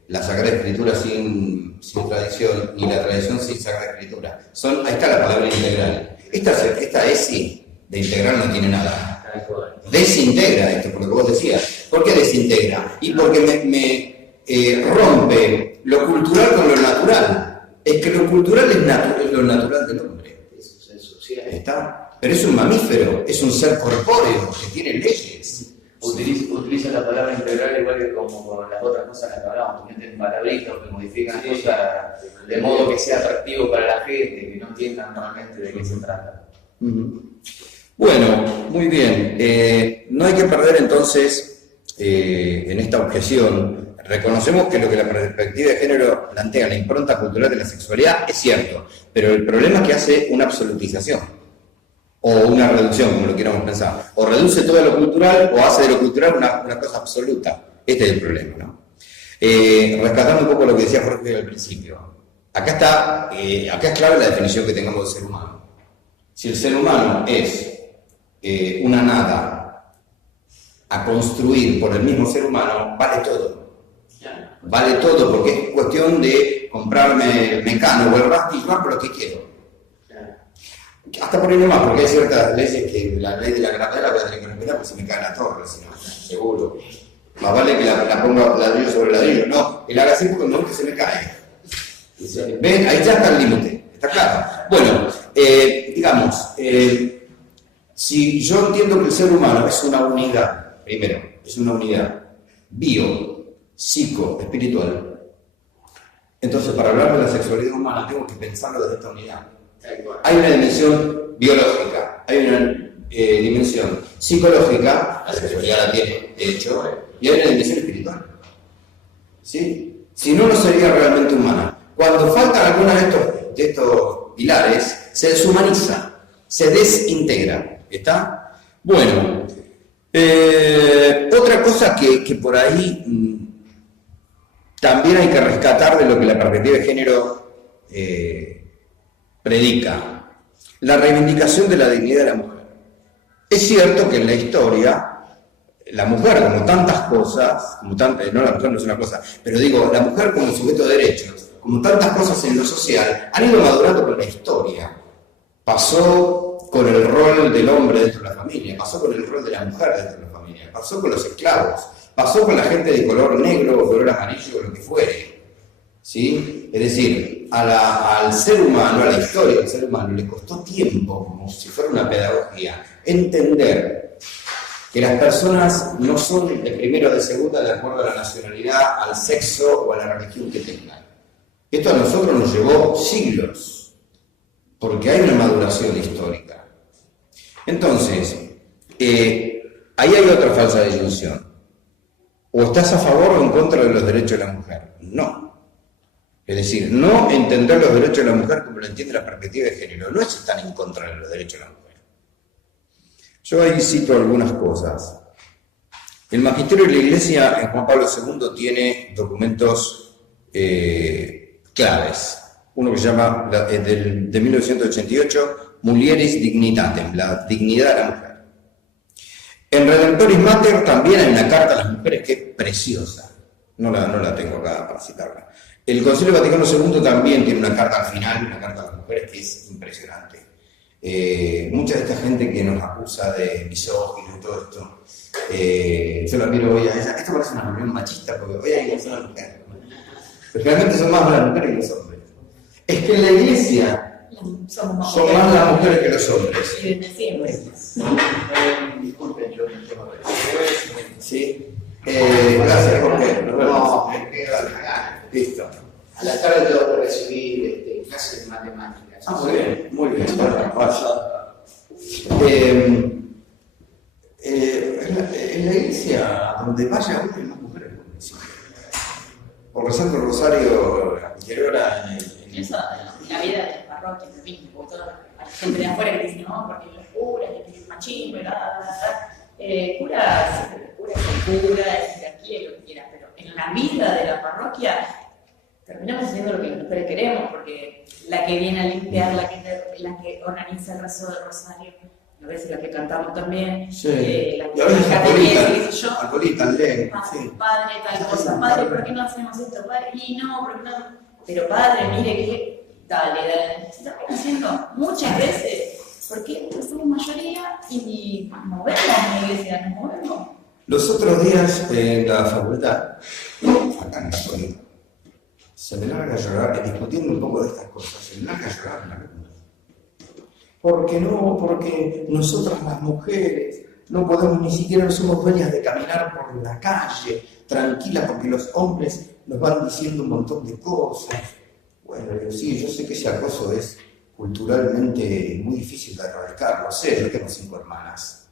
la Sagrada Escritura sin tradición, ni la tradición sin Sagrada Escritura. Ahí está la palabra integral. Esta ESI de integral no tiene nada. Tal cual. Desintegra esto, por lo que vos decías. ¿Por qué desintegra? Y porque me rompe lo cultural con lo natural. Es que lo cultural es lo natural del hombre. Eso es social. ¿Está? Pero es un mamífero, es un ser corpóreo que tiene leyes. Utiliza la palabra integral igual que como con las otras cosas en las que hablamos, meten palabritas que modifican cosas de modo que sea atractivo para la gente, que no entiendan realmente de qué se trata. Bueno, muy bien. No hay que perder entonces en esta objeción. Reconocemos que lo que la perspectiva de género plantea, la impronta cultural de la sexualidad, es cierto, pero el problema es que hace una absolutización. O una reducción, como lo quieramos pensar. O reduce todo lo cultural o hace de lo cultural una cosa absoluta. Este es el problema, ¿no? Rescatando un poco lo que decía Jorge al principio. Acá es clave la definición que tengamos de ser humano. Si el ser humano es una nada a construir por el mismo ser humano, vale todo. Vale todo porque es cuestión de comprarme el Mecano o el Basti y jugar por lo que quiero. Hasta por ahí nomás, porque hay ciertas leyes que la ley de la gravedad la voy a tener que respetar porque se me cae la torre, si no, seguro. Más vale que la ponga ladrillo sobre ladrillo. No, él haga así porque no, que se me cae. ¿Ven? Ahí ya está el límite, está claro. Bueno, digamos, si yo entiendo que el ser humano es una unidad, primero, es una unidad bio, psico, espiritual, entonces para hablar de la sexualidad humana tengo que pensarlo desde esta unidad. Hay una dimensión biológica, hay una dimensión psicológica, la sexualidad la tiene, de hecho, y hay una dimensión espiritual. ¿Sí? Si no, no sería realmente humana. Cuando faltan algunos de estos pilares, se deshumaniza, se desintegra. ¿Está? Bueno, otra cosa que por ahí también hay que rescatar de lo que la perspectiva de género predica la reivindicación de la dignidad de la mujer. Es cierto que en la historia, la mujer, como tantas cosas, no, la mujer no es una cosa, pero digo, la mujer como sujeto de derechos, como tantas cosas en lo social, han ido madurando con la historia. Pasó con el rol del hombre dentro de la familia, pasó con el rol de la mujer dentro de la familia, pasó con los esclavos, pasó con la gente de color negro o color amarillo o lo que fuere. ¿Sí? Es decir, al ser humano, a la historia del ser humano, le costó tiempo, como si fuera una pedagogía, entender que las personas no son de primera o de segunda de acuerdo a la nacionalidad, al sexo o a la religión que tengan. Esto a nosotros nos llevó siglos, porque hay una maduración histórica. Entonces, ahí hay otra falsa disyunción. O estás a favor o en contra de los derechos de la mujer. No. Es decir, no entender los derechos de la mujer como lo entiende la perspectiva de género. No es estar en contra de los derechos de la mujer. Yo ahí cito algunas cosas. El magisterio de la Iglesia en Juan Pablo II tiene documentos claves. Uno que se llama, de 1988, Mulieris Dignitatem, la dignidad de la mujer. En Redemptoris Mater también hay una carta a las mujeres que es preciosa. No la tengo acá para citarla. El Concilio Vaticano II también tiene una carta al final, una carta a las mujeres que es impresionante. Mucha de esta gente que nos acusa de misógino y todo esto, yo la miro hoy a ella. Esto parece una reunión machista porque hoy hay que ser una mujer. Pero realmente son más las mujeres que los hombres. Es que en la iglesia son más las mujeres que los hombres. Y desde siempre. Disculpen, yo no tengo ¿Sí? Gracias, Jorge. Nos vemos. Listo. A la tarde tengo que recibir clases de matemáticas. Muy bien, muy bien. En la iglesia, donde vaya uno, hay más mujeres. Por rezando el rosario, la cucharora Eso, la vida de las parroquias, lo mismo, porque toda la gente de afuera que dice, no, porque los curas, que es machismo, curas, jerarquía y lo que quieras, pero en la vida de la parroquia terminamos haciendo lo que las mujeres queremos, porque la que viene a limpiar, la que organiza el rezo del rosario, a veces la que cantamos también, sí. La Y a veces alcoholita, leen, sí. Padre, tal cosa, padre, ¿por qué no hacemos esto? Padre, y no, ¿por qué no? Pero padre, mire que, dale, se termina haciendo muchas veces, porque somos mayoría y movemos en la iglesia, nos movemos. Los otros días en la facultad, acá en la facultad, se me larga a llorar, discutiendo un poco de estas cosas, se me larga a llorar en la facultad. ¿Por qué no? Porque nosotras las mujeres no podemos, ni siquiera somos dueñas de caminar por la calle tranquilas porque los hombres nos van diciendo un montón de cosas. Bueno, sí, yo sé que ese acoso es culturalmente muy difícil de erradicar, lo sé, yo tengo 5 hermanas.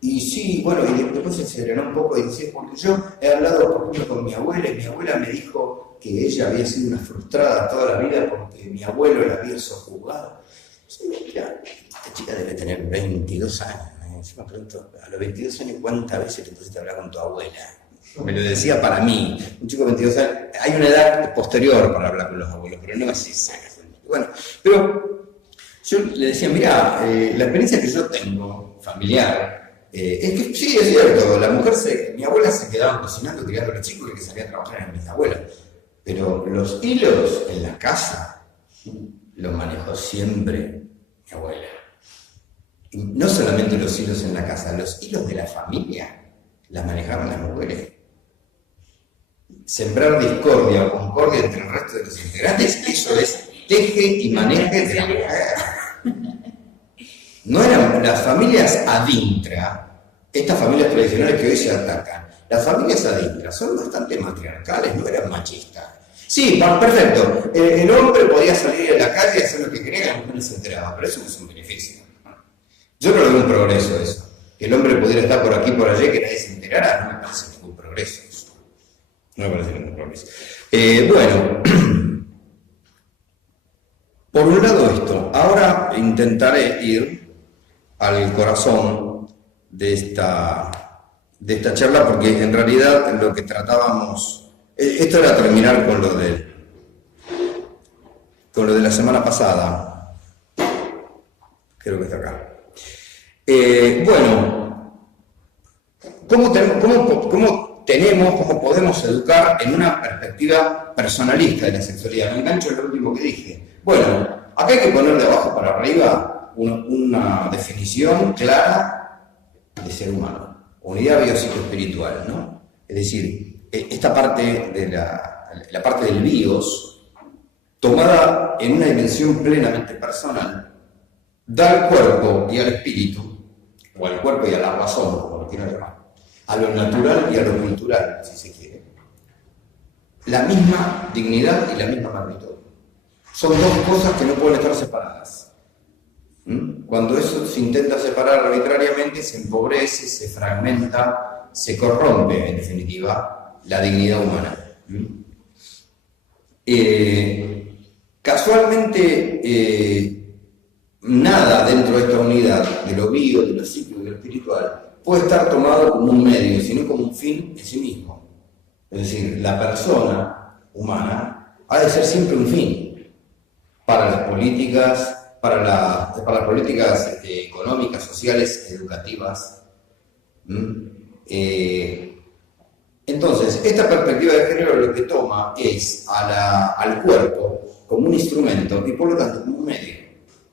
Y sí, bueno, y después se serenó un poco y dice, porque yo he hablado, por ejemplo, con mi abuela y mi abuela me dijo que ella había sido una frustrada toda la vida porque mi abuelo la había sojuzgado. Sí, mira, esta chica debe tener 22 años. Yo me pregunto, a los 22 años, ¿cuántas veces te pusiste a hablar con tu abuela? Me lo decía para mí, un chico de 22 años, hay una edad posterior para hablar con los abuelos, pero no es esa. Bueno, pero yo le decía, mira, la experiencia que yo tengo, familiar, es que sí, es cierto, mi abuela se quedaba cocinando, criando a los chicos y que salía a trabajar en mis abuelas, pero los hilos en la casa los manejó siempre mi abuela. Y no solamente los hilos en la casa, los hilos de la familia las manejaban las mujeres. Sembrar discordia o concordia entre el resto de los integrantes, eso es teje y maneje de la mujer. No eran las familias adintra, estas familias tradicionales que hoy se atacan. Las familias adintra son bastante matriarcales, no eran machistas. Sí, perfecto. El hombre podía salir a la calle y hacer lo que quería, la mujer no se enteraba, pero eso no es un beneficio. Yo no lo veo un progreso eso. Que el hombre pudiera estar por aquí, por allí, que nadie se enterara, no me parece ningún progreso eso. No me parece ningún progreso. Bueno, por un lado esto. Ahora intentaré ir al corazón de esta charla, porque en realidad lo que tratábamos, esto era terminar con lo del con lo de la semana pasada. Creo que está acá. Bueno, ¿cómo podemos educar en una perspectiva personalista de la sexualidad? Me engancho en lo último que dije. Bueno, acá hay que poner de abajo para arriba una definición clara de ser humano, unidad biopsicoespiritual, ¿no? Es decir, esta parte de la parte del bios, tomada en una dimensión plenamente personal, da al cuerpo y al espíritu, o al cuerpo y a la razón, como lo quieran llamar, a lo natural y a lo cultural, si se quiere, la misma dignidad y la misma magnitud. Son dos cosas que no pueden estar separadas. Cuando eso se intenta separar arbitrariamente, se empobrece, se fragmenta, se corrompe, en definitiva, la dignidad humana. Casualmente, nada dentro de esta unidad, de lo bio, de lo psíquico y de lo espiritual, puede estar tomado como un medio, sino como un fin en sí mismo. Es decir, la persona humana ha de ser siempre un fin para las políticas, para las políticas económicas, sociales, educativas. Entonces, esta perspectiva de género lo que toma es al cuerpo como un instrumento y por lo tanto como un medio,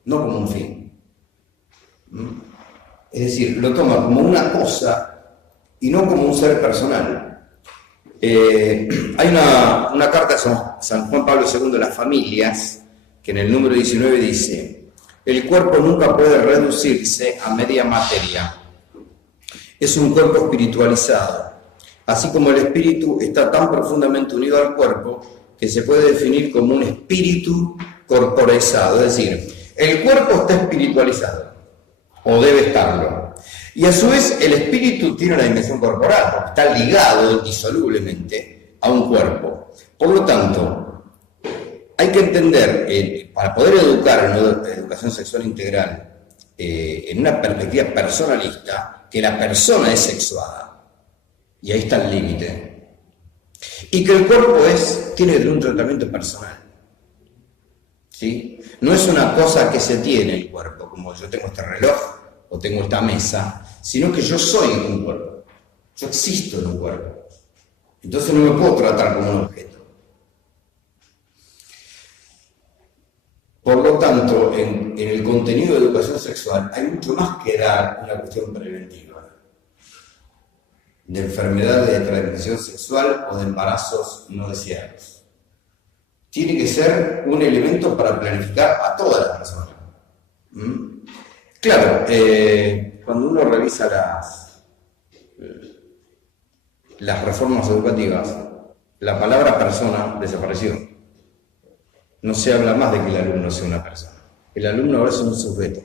no como un fin. Es decir, lo toma como una cosa y no como un ser personal. Hay una carta de San Juan Pablo II de las familias, que en el número 19 dice: el cuerpo nunca puede reducirse a media materia. Es un cuerpo espiritualizado, así como el espíritu está tan profundamente unido al cuerpo que se puede definir como un espíritu corporeizado. Es decir, el cuerpo está espiritualizado, o debe estarlo. Y a su vez el espíritu tiene una dimensión corporal, porque está ligado indisolublemente a un cuerpo. Por lo tanto, hay que entender, para poder educar en una educación sexual integral, en una perspectiva personalista, que la persona es sexuada. Y ahí está el límite. Y que el cuerpo tiene que tener un tratamiento personal. ¿Sí? No es una cosa que se tiene el cuerpo, como yo tengo este reloj o tengo esta mesa, sino que yo soy un cuerpo. Yo existo en un cuerpo. Entonces no me puedo tratar como un objeto. Por lo tanto, en el contenido de educación sexual hay mucho más que dar una cuestión preventiva de enfermedades de transmisión sexual o de embarazos no deseados. Tiene que ser un elemento para planificar a toda la persona. Claro, cuando uno revisa las reformas educativas, la palabra persona desapareció. No se habla más de que el alumno sea una persona. El alumno ahora es un sujeto.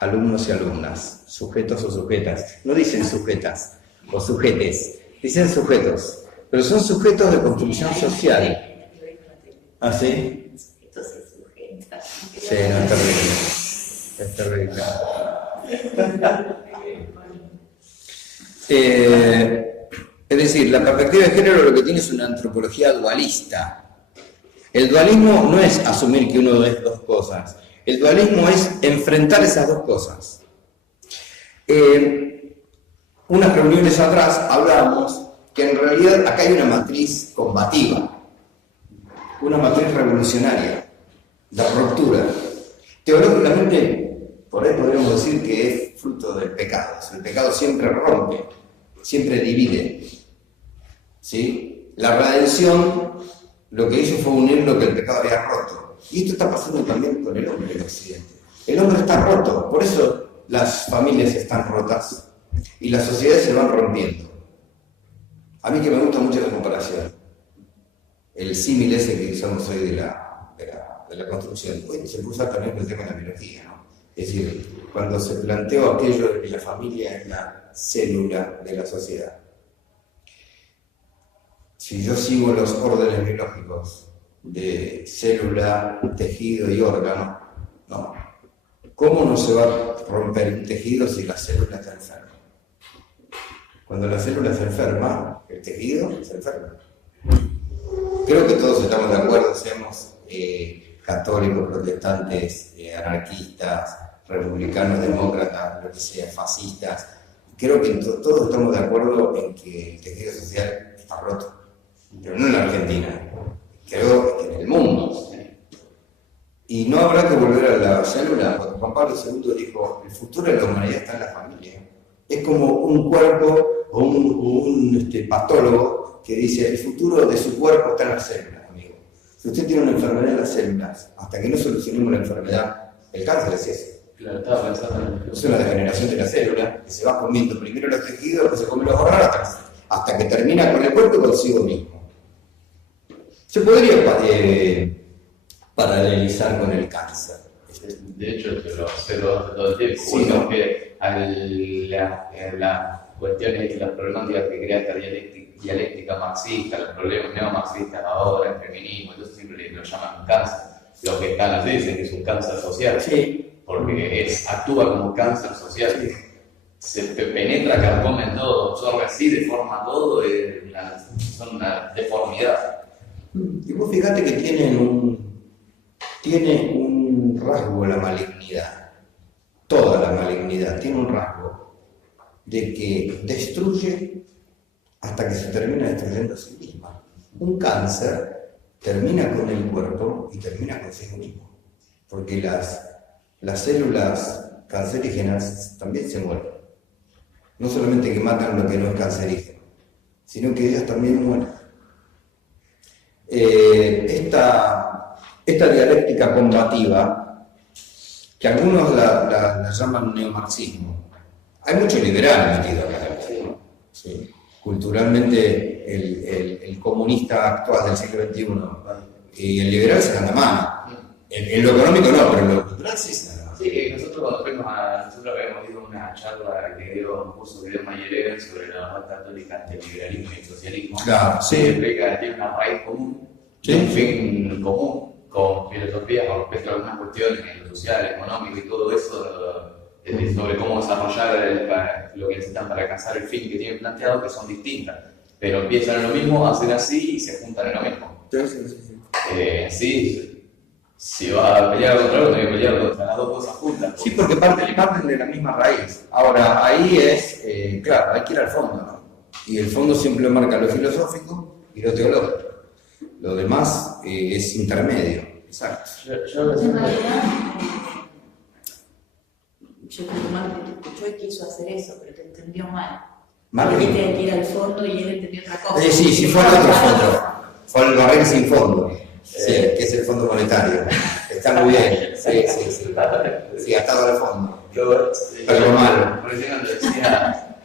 Alumnos y alumnas, sujetos o sujetas. No dicen sujetas o sujetes, dicen sujetos. Pero son sujetos de construcción social. ¿Ah, sí? Sí, no, es terrible. Es decir, la perspectiva de género lo que tiene es una antropología dualista. El dualismo no es asumir que uno es dos cosas. El dualismo es enfrentar esas dos cosas. Unas reuniones atrás hablábamos que en realidad acá hay una matriz combativa, una matriz revolucionaria, de ruptura. Teológicamente, por ahí podríamos decir que es fruto del pecado. El pecado siempre rompe, siempre divide. ¿Sí? La redención lo que hizo fue unir lo que el pecado había roto. Y esto está pasando también con el hombre en Occidente. El hombre está roto, por eso las familias están rotas y las sociedades se van rompiendo. A mí que me gusta mucho la comparación, el símil ese que usamos hoy de la construcción, hoy se puede usar también con el tema de la biología, ¿no? Es decir, cuando se planteó aquello de que la familia es la célula de la sociedad. Si yo sigo los órdenes biológicos de célula, tejido y órgano, ¿no? ¿Cómo no se va a romper el tejido si la célula está enferma? Cuando la célula se enferma, el tejido se enferma. Creo que todos estamos de acuerdo, seamos católicos, protestantes, anarquistas, republicanos, demócratas, lo que sea, fascistas. Creo que todos estamos de acuerdo en que el tejido social está roto, pero no en la Argentina, creo que en el mundo. Y no habrá que volver a la célula, cuando Juan Pablo II dijo, el futuro de la humanidad está en la familia. Es como un cuerpo o un pastólogo que dice, el futuro de su cuerpo está en las células, amigo. Si usted tiene una enfermedad en las células, hasta que no solucionemos la enfermedad, el cáncer es ese. Claro, estaba pensando en Es una degeneración de la célula que se va comiendo primero los tejidos, después se come los órganos, hasta que termina con el cuerpo y consigo mismo. Se podría paralelizar con el cáncer. De hecho, yo lo observo todo el tiempo. Sí, Uno ¿no? que las cuestiones y las problemáticas que crea esta dialéctica marxista, los problemas neomarxistas ahora, el feminismo, entonces siempre lo llaman cáncer. Lo que están así dicen que es un cáncer social. Sí. Porque actúa como cáncer social. Se penetra, carcome en todo, absorbe así, deforma todo, son una deformidad. Y vos fíjate que tiene un rasgo la malignidad, toda la malignidad tiene un rasgo de que destruye hasta que se termina destruyendo a sí misma. Un cáncer termina con el cuerpo y termina consigo mismo, porque las células cancerígenas también se mueren. No solamente que matan lo que no es cancerígeno, sino que ellas también mueren. Esta dialéctica combativa, que algunos la llaman neomarxismo, hay mucho liberal metido acá. Sí. Culturalmente el comunista actual del siglo XXI y el liberal se dan la mano. En lo económico no, pero en lo cultural sí se dan la mano. Sí, nosotros cuando nosotros habíamos ido a una charla que dio un curso de Mayer sobre la base católica del liberalismo y el socialismo. Claro, Se sí. explica que tiene una raíz común, Sí. un fin común, con filosofía con respecto a algunas cuestiones en lo social, económico y todo eso, sobre cómo desarrollar lo que necesitan para alcanzar el fin que tienen planteado, que son distintas. Pero empiezan en lo mismo, hacen así y se juntan en lo mismo. Sí, si va a pelear contra algo, tiene que pelear contra las dos cosas juntas. Sí, porque parten de la misma raíz. Ahora, ahí es, claro, hay que ir al fondo, ¿no? Y el fondo siempre marca lo filosófico y lo teológico. Lo demás es intermedio, exacto. En realidad, yo creo que Marx te escuchó y quiso hacer eso, pero te entendió mal. Marx. Dijiste que ir al fondo y él entendió otra cosa. Sí, fue al otro fondo. Fue al barril sin fondo. Sí, que es el fondo monetario. Está muy bien. Sí. Sí, atado al fondo. Pero malo.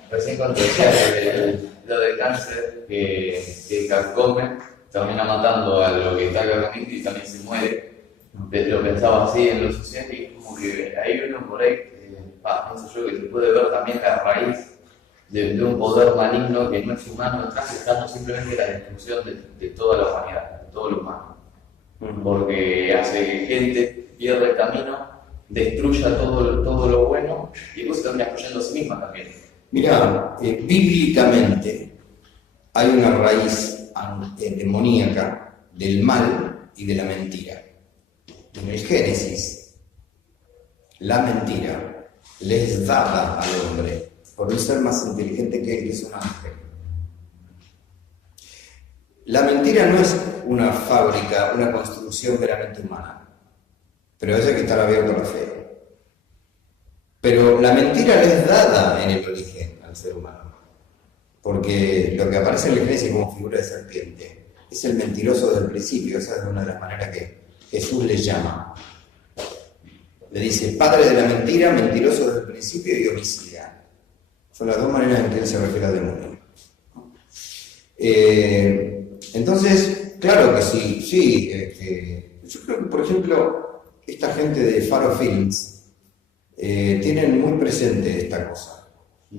Recién cuando decía lo del cáncer que carcome, termina matando a lo que está carcomiendo y también se muere. Lo pensaba así en lo social y como que hay uno por ahí, pienso yo, que se puede ver también la raíz de un poder maligno que no es humano, detrás estando simplemente la destrucción de toda la humanidad, de todo lo humano. Porque hace que gente pierda el camino, destruya todo lo bueno y después se termina destruyendo a sí misma también. Mira, bíblicamente hay una raíz demoníaca del mal y de la mentira. En el Génesis, la mentira le es dada al hombre por un ser más inteligente que él, que es un ángel. La mentira no es una fábrica, una construcción meramente humana, pero eso hay que estar abierto a la fe. Pero la mentira le es dada en el origen al ser humano, porque lo que aparece en la Iglesia como figura de serpiente es el mentiroso del principio. Esa es una de las maneras que Jesús le llama. Le dice, padre de la mentira, mentiroso desde el principio y homicida. Son las dos maneras en que él se refiere al demonio. Entonces, claro que sí. Yo creo que, por ejemplo, esta gente de Faro Films tienen muy presente esta cosa,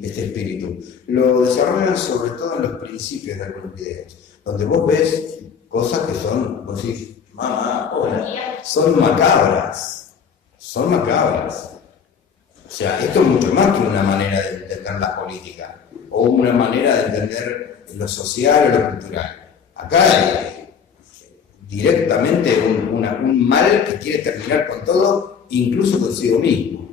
este espíritu. Lo desarrollan sobre todo en los principios de algunos videos, donde vos ves cosas que son, vos decís, mamá, hola, son macabras. O sea, esto es mucho más que una manera de entender la política o una manera de entender lo social o lo cultural. Acá hay directamente un mal que quiere terminar con todo, incluso consigo mismo.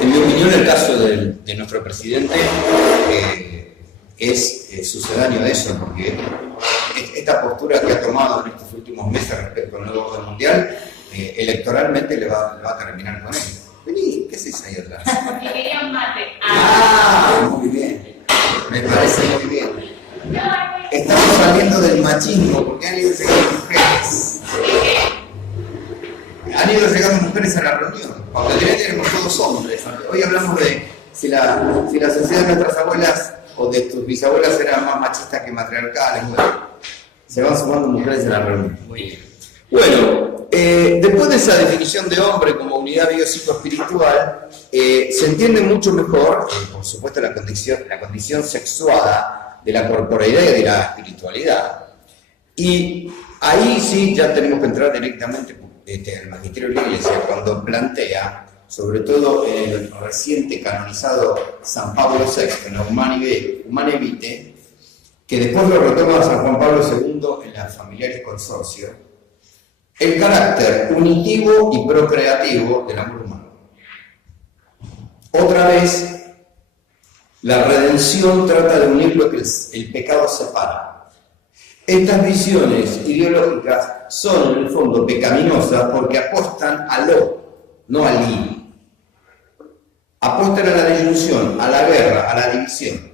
En mi opinión, el caso de nuestro presidente es sucedáneo de eso, porque esta postura que ha tomado en estos últimos meses respecto al nuevo orden mundial, electoralmente le va a terminar con él. Vení, ¿qué haces ahí atrás? Porque quería un mate. Muy bien. Me parece muy bien. Estamos saliendo del machismo, porque han ido llegando mujeres. Han ido llegando mujeres a la reunión. Cuando éramos todos hombres. Hoy hablamos de si la sociedad de nuestras abuelas o de tus bisabuelas eran más machistas que matriarcales. Bueno, se van sumando mujeres a la reunión. Muy bien. Bueno, después de esa definición de hombre como unidad biopsicoespiritual, se entiende mucho mejor, por supuesto, la condición sexuada de la corporeidad y de la espiritualidad. Y ahí sí ya tenemos que entrar directamente al magisterio de la Iglesia cuando plantea, sobre todo en el reciente canonizado San Pablo VI, en la Humanae Vitae, que después lo retoma San Juan Pablo II en las Familiares Consorcio, el carácter unitivo y procreativo del amor humano. Otra vez, la redención trata de unir lo que el pecado separa. Estas visiones ideológicas son en el fondo pecaminosas porque apostan a lo, no al I. Apostan a la disyunción, a la guerra, a la división.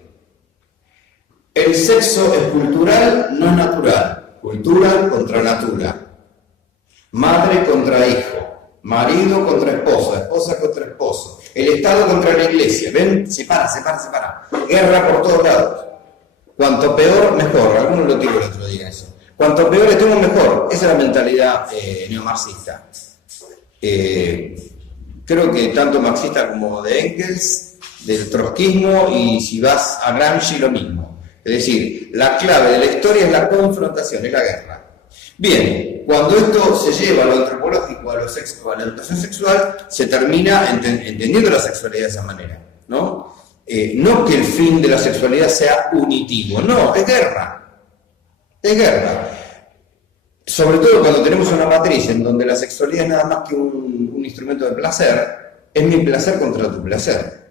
El sexo es cultural, no es natural. Cultura contra natura. Madre contra hijo, marido contra esposa, esposa contra esposo, el Estado contra la Iglesia. ¿Ven? Separa. Guerra por todos lados. Cuanto peor, mejor. Algunos lo dijo el otro día eso. Cuanto peor estemos, mejor. Esa es la mentalidad neomarxista. Creo que tanto marxista como de Engels, del trotskismo, y si vas a Gramsci, lo mismo. Es decir, la clave de la historia es la confrontación, es la guerra. Bien, cuando esto se lleva a lo antropológico, a la educación sexual, se termina entendiendo la sexualidad de esa manera, ¿no? No que el fin de la sexualidad sea unitivo, no, es guerra. Es guerra. Sobre todo cuando tenemos una matriz en donde la sexualidad es nada más que un instrumento de placer, es mi placer contra tu placer.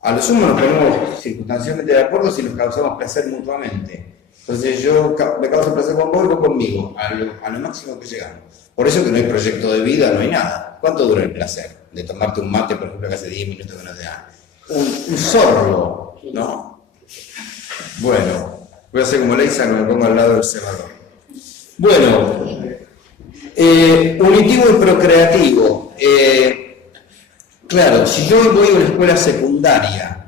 A lo sumo nos ponemos circunstancialmente de acuerdo si nos causamos placer mutuamente. Entonces yo me causo placer con vos y vos conmigo, a lo máximo que llegamos. Por eso que no hay proyecto de vida, no hay nada. ¿Cuánto dura el placer? De tomarte un mate, por ejemplo, que hace 10 minutos que no te da. Un sorbo, ¿no? Bueno, voy a hacer como Leisa, que me pongo al lado del cebador. Bueno, unitivo y procreativo. Claro, si yo voy a una escuela secundaria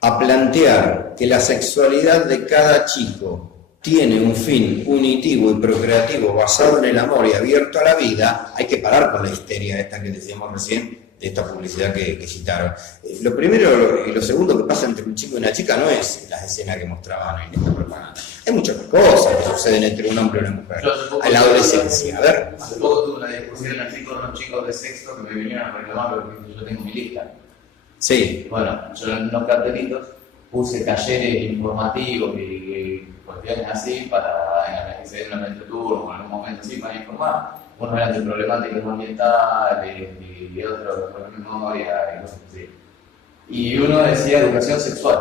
a plantear que la sexualidad de cada chico tiene un fin unitivo y procreativo basado en el amor y abierto a la vida, hay que parar con la histeria esta que decíamos recién, de esta publicidad que citaron. Lo primero y lo segundo que pasa entre un chico y una chica no es las escenas que mostraban en esta propaganda. Hay muchas cosas que suceden entre un hombre y una mujer. A la adolescencia. A ver. Hace poco tuve una discusión así con unos chicos de sexto que me vinieron a reclamar porque yo tengo mi lista. Sí. Bueno, yo en unos cartelitos puse talleres informativos y cuestiones así para en las que se den un turno o en algún momento así para informar. Unos eran de problemáticas ambientales y otros de memoria y cosas así. Y uno decía educación sexual.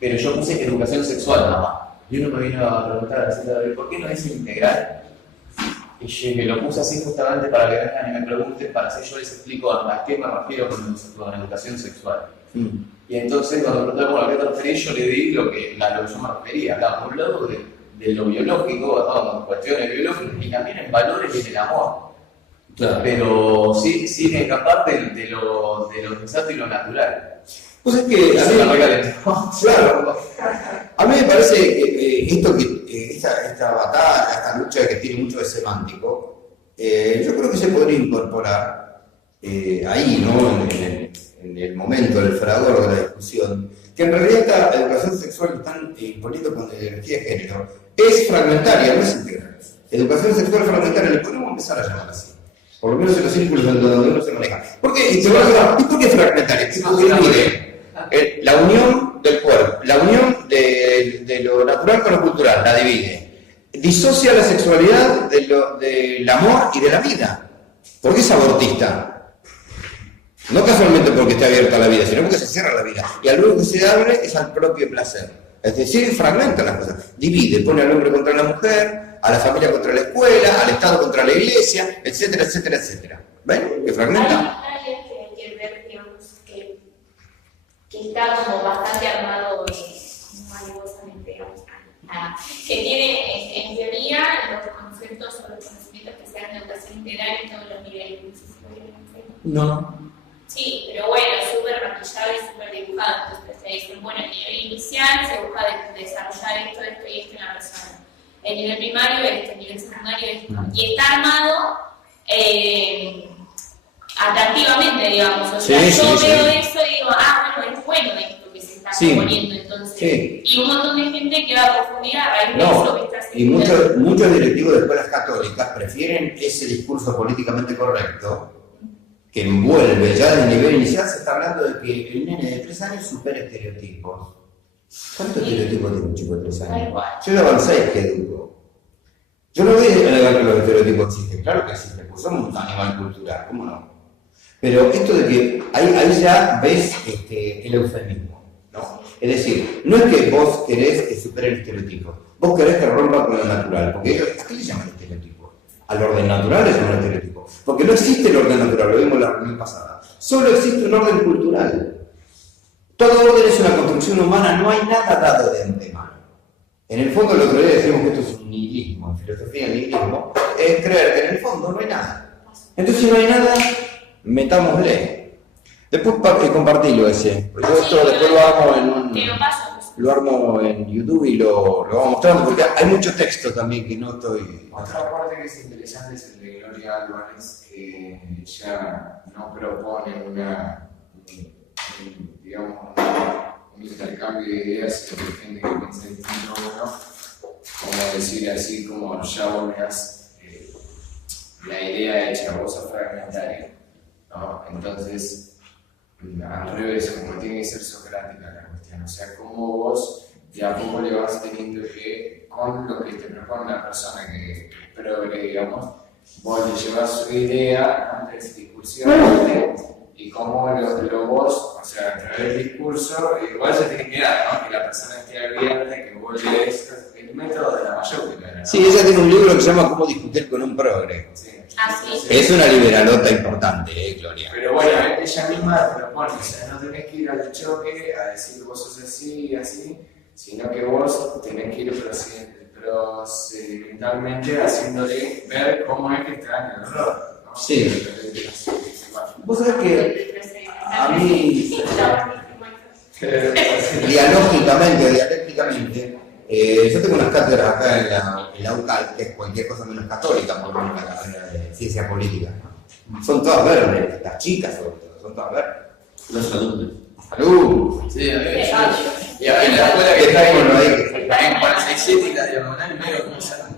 Pero yo puse educación sexual nada más. Y uno me vino a preguntar, ¿por qué no dice integral? Y yo que lo puse así justamente para que vengan y me pregunten, para así yo les explico a qué me refiero con educación sexual. Y entonces cuando me preguntaron, ¿a qué te referís? Yo le di lo que yo me refería. Hablaba por un lado de lo biológico, hablamos de cuestiones biológicas y también en valores y en el amor. Claro. Pero sí sin escapar de lo sensato y lo natural. Pues es que Eso me recalentó. Claro. A mí me parece que esta batalla, esta lucha que tiene mucho de semántico, yo creo que se podría incorporar ahí, ¿no? En el momento, del fragor de la discusión, que en realidad esta educación sexual que están imponiendo con ideología de género es fragmentaria, no es integral. Educación sexual fragmentaria, le podemos empezar a llamar así. Por lo menos en los círculos donde uno se maneja. ¿Por qué? ¿Y por qué fragmentaria? La unión del cuerpo, la unión de lo natural con lo cultural, la divide. disocia la sexualidad del amor y de la vida. ¿Por qué es abortista? No casualmente porque esté abierta a la vida, sino porque se cierra la vida. Y al único que se abre es al propio placer. Es decir, fragmenta las cosas. Divide, pone al hombre contra la mujer, a la familia contra la escuela, al Estado contra la iglesia, etcétera, etcétera, etcétera. ¿Ven? Que fragmenta. Hay que hay que ver, digamos, que está como bastante armado malevosamente, digamos, que tiene en teoría los conceptos o los conocimientos que se dan de educación integral en todos los niveles. No. Sí, pero bueno, súper maquillado y súper dibujado. Entonces te dicen, bueno, el nivel inicial se busca desarrollar esto y esto en la persona. El nivel primario esto, el nivel secundario esto. Y está armado atractivamente, digamos. O sea, yo veo eso y digo, bueno, es bueno esto que se está proponiendo entonces. Sí. Y un montón de gente que va a profundidad a raíz de eso que está haciendo. Y muchos directivos de escuelas católicas prefieren ese discurso políticamente correcto que envuelve ya desde el nivel inicial. Se está hablando de que el nene de 3 años supera estereotipos. ¿Cuántos estereotipos tiene un chico de 3 años? Yo ya avancé que educo. Yo no voy a negar que los estereotipos existen, claro que existen, porque somos un animal cultural, ¿cómo no? Pero esto de que ahí ya ves el eufemismo, ¿no? Es decir, no es que vos querés que supere el estereotipo, vos querés que rompa con lo natural, porque ellos, ¿a qué le llaman estereotipo? Al orden natural le llaman estereotipo, porque no existe el orden natural, lo vimos la reunión pasada, solo existe un orden cultural. Todo orden es una construcción humana, no hay nada dado de antemano. En el fondo, el otro día decimos que esto es un nihilismo, en filosofía el nihilismo es creer que en el fondo no hay nada. Entonces, si no hay nada, metámosle. Después compartilo ese, porque esto después lo armo en YouTube y lo vamos mostrando, porque hay mucho texto también que no estoy... Otra parte que es interesante es el de Gloria Álvarez, que ya no propone un intercambio de ideas entre gente que piensa distinto a uno, como decir así, como ya vos me das la idea hecha, vos sos fragmentario, ¿no? Entonces, al revés, como tiene que ser socrática la cuestión, o sea, cómo vos de a poco le vas teniendo que, con lo que te propone la persona que progre, digamos, vos le llevas su idea antes discusión, y cómo lo vos, o sea, a través del discurso, igual se tiene que dar, ¿no? Que la persona esté abierta, que vos lees el método de la mayúscula, ¿no? Sí, ella tiene un libro que se llama Cómo discutir con un progre. Sí. Así. Es una liberalota importante, Gloria. Pero bueno, ella misma propone, o sea, no tenés que ir al choque a decir vos sos así y así, sino que vos tenés que ir procedimentalmente haciéndole ver cómo es que está en el error, ¿no? Sí. Vos sabés que a mí, dialógicamente o dialécticamente, yo tengo unas cátedras acá en la UCAL, que es cualquier cosa menos católica, por una carrera de ciencia política, ¿no? Son todas verdes, las chicas sobre todo, son todas verdes. Los alumnos. ¡Salud! Sí, a ver, y a ver, en la escuela que está en 47 y la diagonal, medio como se llama.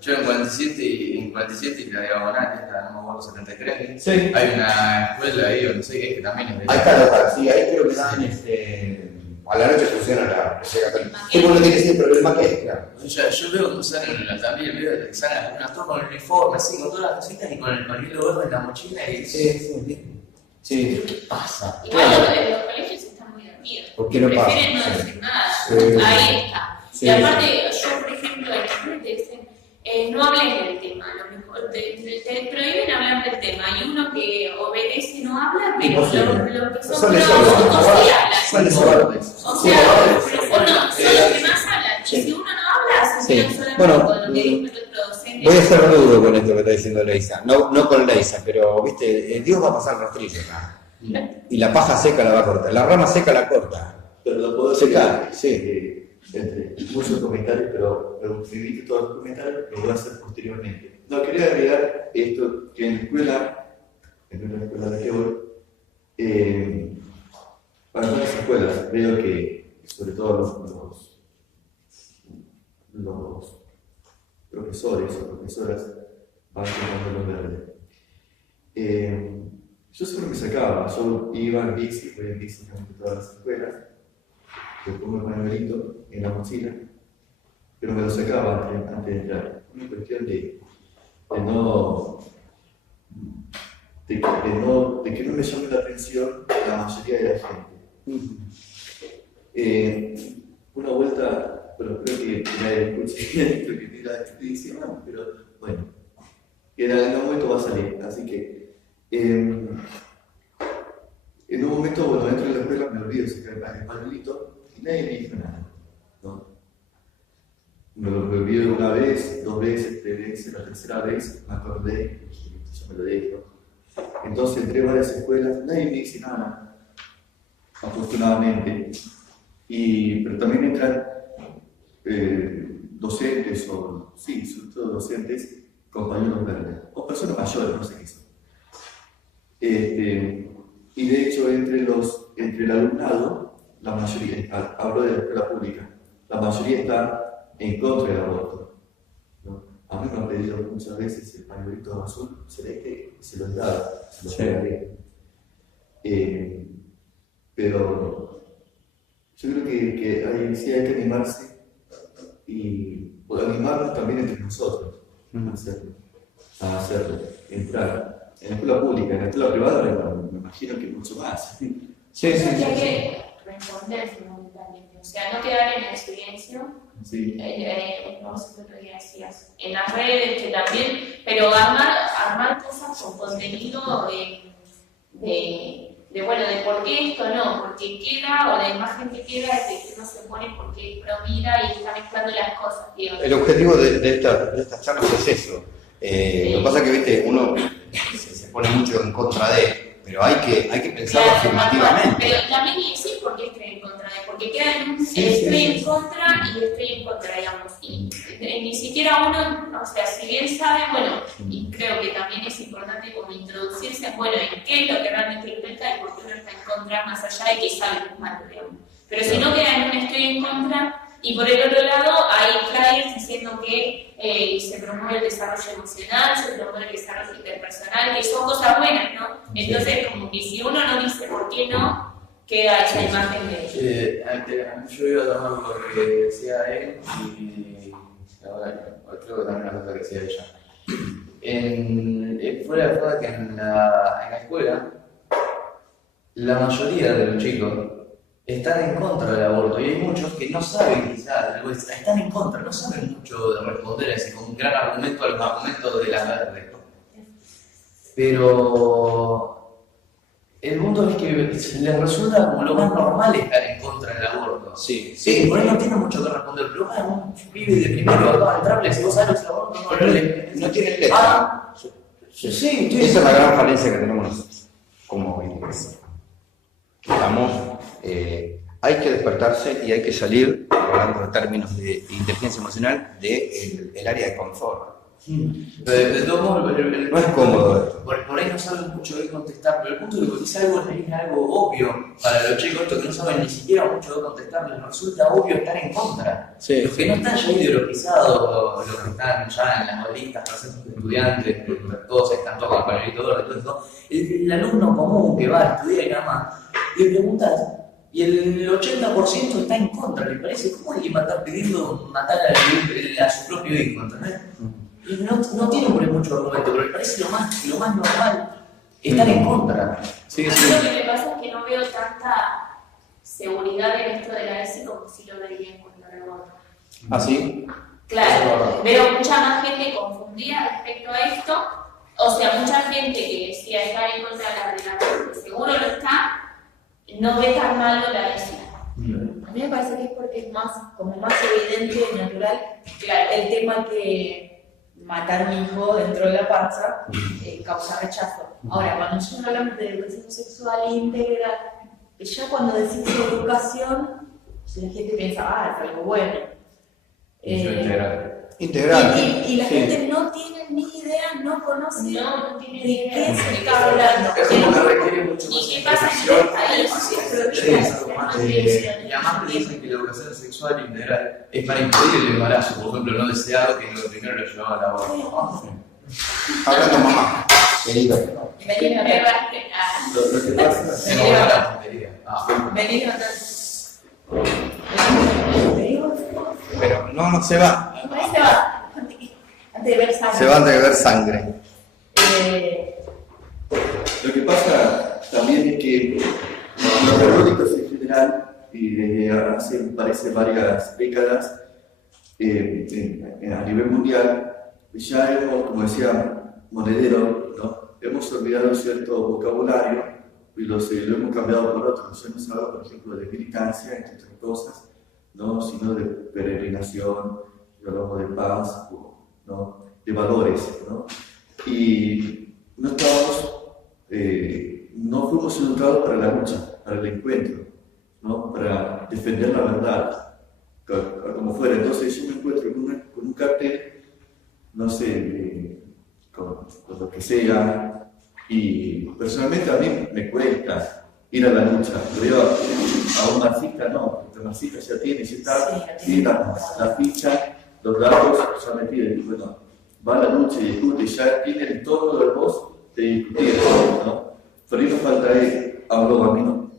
Yo en 47 y la diagonal, esta, no me acuerdo, 73. Sí. Hay una escuela ahí, o no sé qué, que también es de. Ahí está local, sí, ahí creo que dan a la noche funciona la Universidad Católica. Que uno tiene ese problema que es, claro. Yo veo que salen también, veo que salen unas todas con el uniforme, así, con todas las cositas y con el pañuelo verde en la mochila y. Sí, ¿qué pasa? Igual los colegios están muy dormidos. ¿Por qué no pasa? Prefieren no decir nada. Sí. Ahí está. Sí. Y aparte, yo, por ejemplo, en internet te dicen, no hables del tema, a lo mejor te prohíben hablar del tema, y uno que obedece no habla, pero lo que son Son los sí hablan. O sea, son los que más hablan. Y si uno no habla, se quedan solamente Bueno, con lo que dijo el otro docente. voy a ser rudo con esto que está diciendo Leisa. No con Leisa, pero, viste, Dios va a pasar rastrillo acá. Y la paja seca la va a cortar, la rama seca la corta. Pero lo puedo Secar, decir, sí. entre muchos comentarios, pero escribí todos los comentarios, lo voy a hacer posteriormente. No, quería agregar esto, que en una escuela de que voy, para algunas escuelas veo que, sobre todo los profesores o profesoras van tomando los verdes. Yo siempre me sacaba, yo iba en bici, voy en bici a todas las escuelas, le pongo el manualito en la mochila, pero me lo sacaba antes de entrar. Una cuestión de que no me llame la atención la mayoría de la gente. Una vuelta, pero creo que la escuché, creo que te dice, no, pero bueno, y en algún momento va a salir, así que en un momento, bueno, dentro de la escuela me olvido sacar el pañuelito y nadie me dijo nada, ¿no? Me lo olvido una vez, 2 veces, 3 veces, la tercera vez me acordé y dije, ya me lo dejo. Entonces entré a varias escuelas, nadie me dice nada, afortunadamente. Pero también entran docentes, sí, sobre todo docentes, compañeros verdes, o personas mayores, no sé qué son. Y de hecho, entre el alumnado, la mayoría, hablo de la escuela pública, la mayoría está en contra del aborto, ¿no? A mí me han pedido muchas veces el pañuelito azul celeste y se los he dado, se los pegaré. Pero yo creo que sí hay que animarse y animarnos también entre nosotros a hacerlo, entrar. En la escuela pública, en la escuela privada me imagino que mucho más. Sí. Hay que responder fundamentalmente, o sea, no quedar en el silencio. Sí. Vos el otro día decías, en las redes que también, pero armar cosas con contenido de por qué esto no, porque queda, o la imagen que queda es de que uno se pone porque lo mira y está mezclando las cosas, digamos. El objetivo de estas charlas es eso. Lo que pasa es que, viste, uno se pone mucho en contra de, pero hay que pensarlo afirmativamente. Pero también decir por qué estoy en contra de, porque queda en un estoy en contra y estoy en contra, digamos. Y ni siquiera uno, o sea, si bien sabe, bueno, y creo que también es importante como introducirse en, bueno, en qué es lo que realmente implica y por qué uno está en contra, más allá de que sabe que es malo, digamos. Pero si no queda en un estoy en contra, y por el otro lado hay flyers diciendo que se promueve el desarrollo emocional, se promueve el desarrollo interpersonal, que son cosas buenas, ¿no? Entonces, como que si uno no dice por qué no, queda esa imagen de... Yo iba a tomar lo que decía él y ahora creo que también la cosa que decía ella. Fuera de joda que en la escuela, la mayoría de los chicos están en contra del aborto y hay muchos que no saben quizás, están en contra, no saben mucho de responder a ese con un gran argumento a los argumentos de la verde. Pero el punto es que les resulta como lo más normal estar en contra del aborto. Sí. Por ahí no tiene mucho que responder, pero un pibe de primero acaba de entrarle, si vos sabés lo que es el aborto, No tiene letra. Sí, Esa es la gran falencia que tenemos nosotros como iglesia. Hay que despertarse y hay que salir, hablando de términos de inteligencia emocional, del área de confort. De todos modos, No es cómodo esto. Por ahí no saben mucho de contestar, pero el punto de que dice algo es algo obvio para los chicos estos que no saben ni siquiera mucho de contestar, les resulta obvio estar en contra. Sí, los que no están ya ideologizados, los que están ya en las listas, procesos de estudiantes, todos están todos con el pañuelito verde, todo eso. El alumno común que va a estudiar y nada más, le preguntas, y el 80% está en contra, ¿le parece? ¿Cómo alguien va a estar pidiendo matar a su propio hijo? ¿Entendés? Y no tiene por ahí mucho argumento, pero me parece lo más normal estar en contra. Sí. A mí lo que me pasa es que no veo tanta seguridad en esto de la ESI como si lo vería en contra del aborto. ¿Ah, sí? Claro, veo mucha más gente confundida respecto a esto, o sea, mucha gente que decía estar en contra de la regulación, que seguro lo está, no ve tan malo la ESI. A mí me parece que es porque es más evidente y natural el tema que matar a un hijo dentro de la panza causa rechazo. Ahora, cuando nosotros hablamos de educación sexual integral, ya cuando decimos educación, la gente piensa, es algo bueno. Integral. Y la gente no tiene ni idea, no conoce No tiene de idea qué de se qué está hablando. Es como que requiere mucho más ¿Y qué pasa en educación. este país? Y además te dicen que la educación sexual integral es para impedir el embarazo, por ejemplo, no deseado, que lo primero lo llevaba a la aborto. Hablando mamá, querida. Vení a Lo que pasa Es como la tontería. Vení a Pero no se va. Ahí se va, antes de ver sangre. Se va antes de ver sangre. Lo que pasa también es que los católicos en general, y desde hace, parece, varias décadas, a nivel mundial, ya hemos, como decía Monedero, ¿no? Hemos olvidado cierto vocabulario y lo hemos cambiado por otros. Ya no se habla, por ejemplo, de militancia, entre otras cosas, ¿no? Sino de peregrinación, hablamos de paz, ¿no? De valores, ¿no? Y no fuimos educados para la lucha, para el encuentro, ¿no? Para defender la verdad, como fuera. Entonces yo me encuentro con un cartel, no sé, con lo que sea, y personalmente a mí me cuesta ir a la lucha. Yo veo a un marxista, no, el marxista ya tiene, ya está, tiene la ficha, los datos, ya me piden, bueno, va a la lucha y discute, ya tiene el tono de voz de discutir, ¿no? Pero ahí nos falta hablo a mí, ¿no?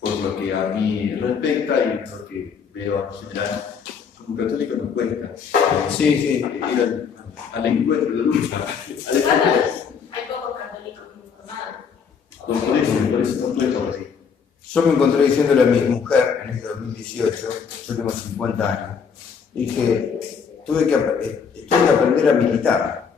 Por lo que a mí respecta y lo que veo en general, como católico nos cuesta. Sí. Ir al encuentro de lucha, a defender. Hay pocos católicos informados. Por eso no cuesta así. Yo me encontré diciéndole a mi mujer en este 2018, yo tengo 50 años, dije, tuve que aprender a militar,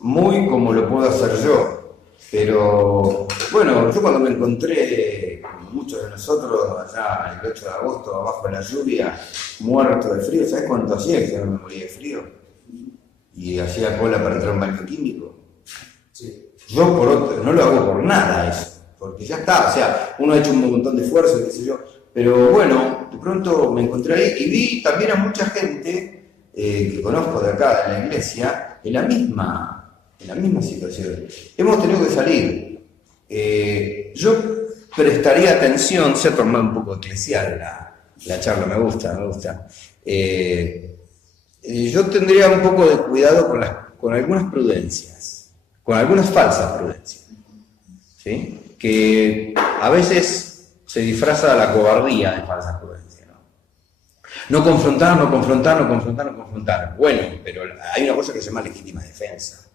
muy como lo puedo hacer yo, pero bueno, yo cuando me encontré, como muchos de nosotros, allá el 8 de agosto, abajo de la lluvia, muerto de frío, ¿sabes cuánto hacía que yo no me moría de frío? Y hacía cola para entrar a un baño químico. Sí. Yo no lo hago por nada eso, porque ya está, o sea, uno ha hecho un montón de esfuerzo, qué sé yo, pero bueno, de pronto me encontré ahí y vi también a mucha gente que conozco de acá, de la iglesia, en la misma situación. Hemos tenido que salir. Yo prestaría atención, se ha tornado un poco eclesial la charla, me gusta. Yo tendría un poco de cuidado con algunas prudencias, con algunas falsas prudencias, ¿sí? Que a veces se disfraza la cobardía de falsas prudencias, ¿no? No confrontar. Bueno, pero hay una cosa que se llama legítima defensa.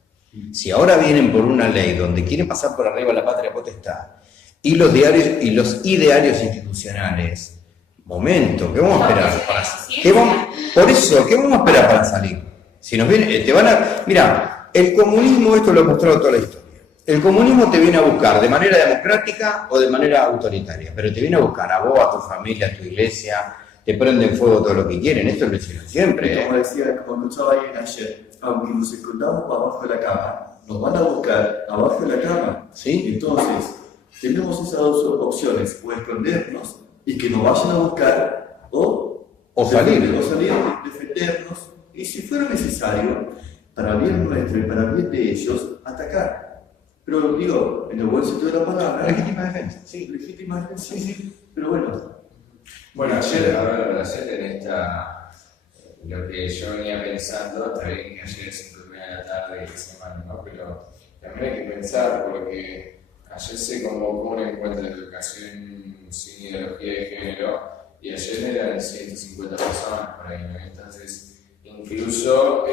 Si ahora vienen por una ley donde quieren pasar por arriba la patria potestad y los idearios institucionales, momento, ¿qué vamos a esperar para salir? ¿Qué vamos a esperar para salir? Si nos viene, mira, el comunismo, esto lo ha mostrado toda la historia. El comunismo te viene a buscar de manera democrática o de manera autoritaria, pero te viene a buscar a vos, a tu familia, a tu iglesia, te prenden fuego todo lo que quieren, esto lo hicieron siempre. Como decía, como escuchaba alguien ayer, aunque nos encontramos abajo de la cama, nos van a buscar abajo de la cama. ¿Sí? Entonces, tenemos esas dos opciones, o escondernos y que nos vayan a buscar, o salir, defendernos, y si fuera necesario, para bien nuestro y para bien de ellos, atacar. Pero digo, en el buen sentido de la palabra, Legítima defensa. Sí, legítima defensa, sí. Pero bueno. Bueno, ayer en esta, lo que yo venía pensando, está bien que ayer es 5:30 de la tarde de semana, ¿no? Pero también hay que pensar, porque ayer se convocó un encuentro de educación sin ideología de género, y ayer eran 150 personas por ahí, ¿no? Entonces, incluso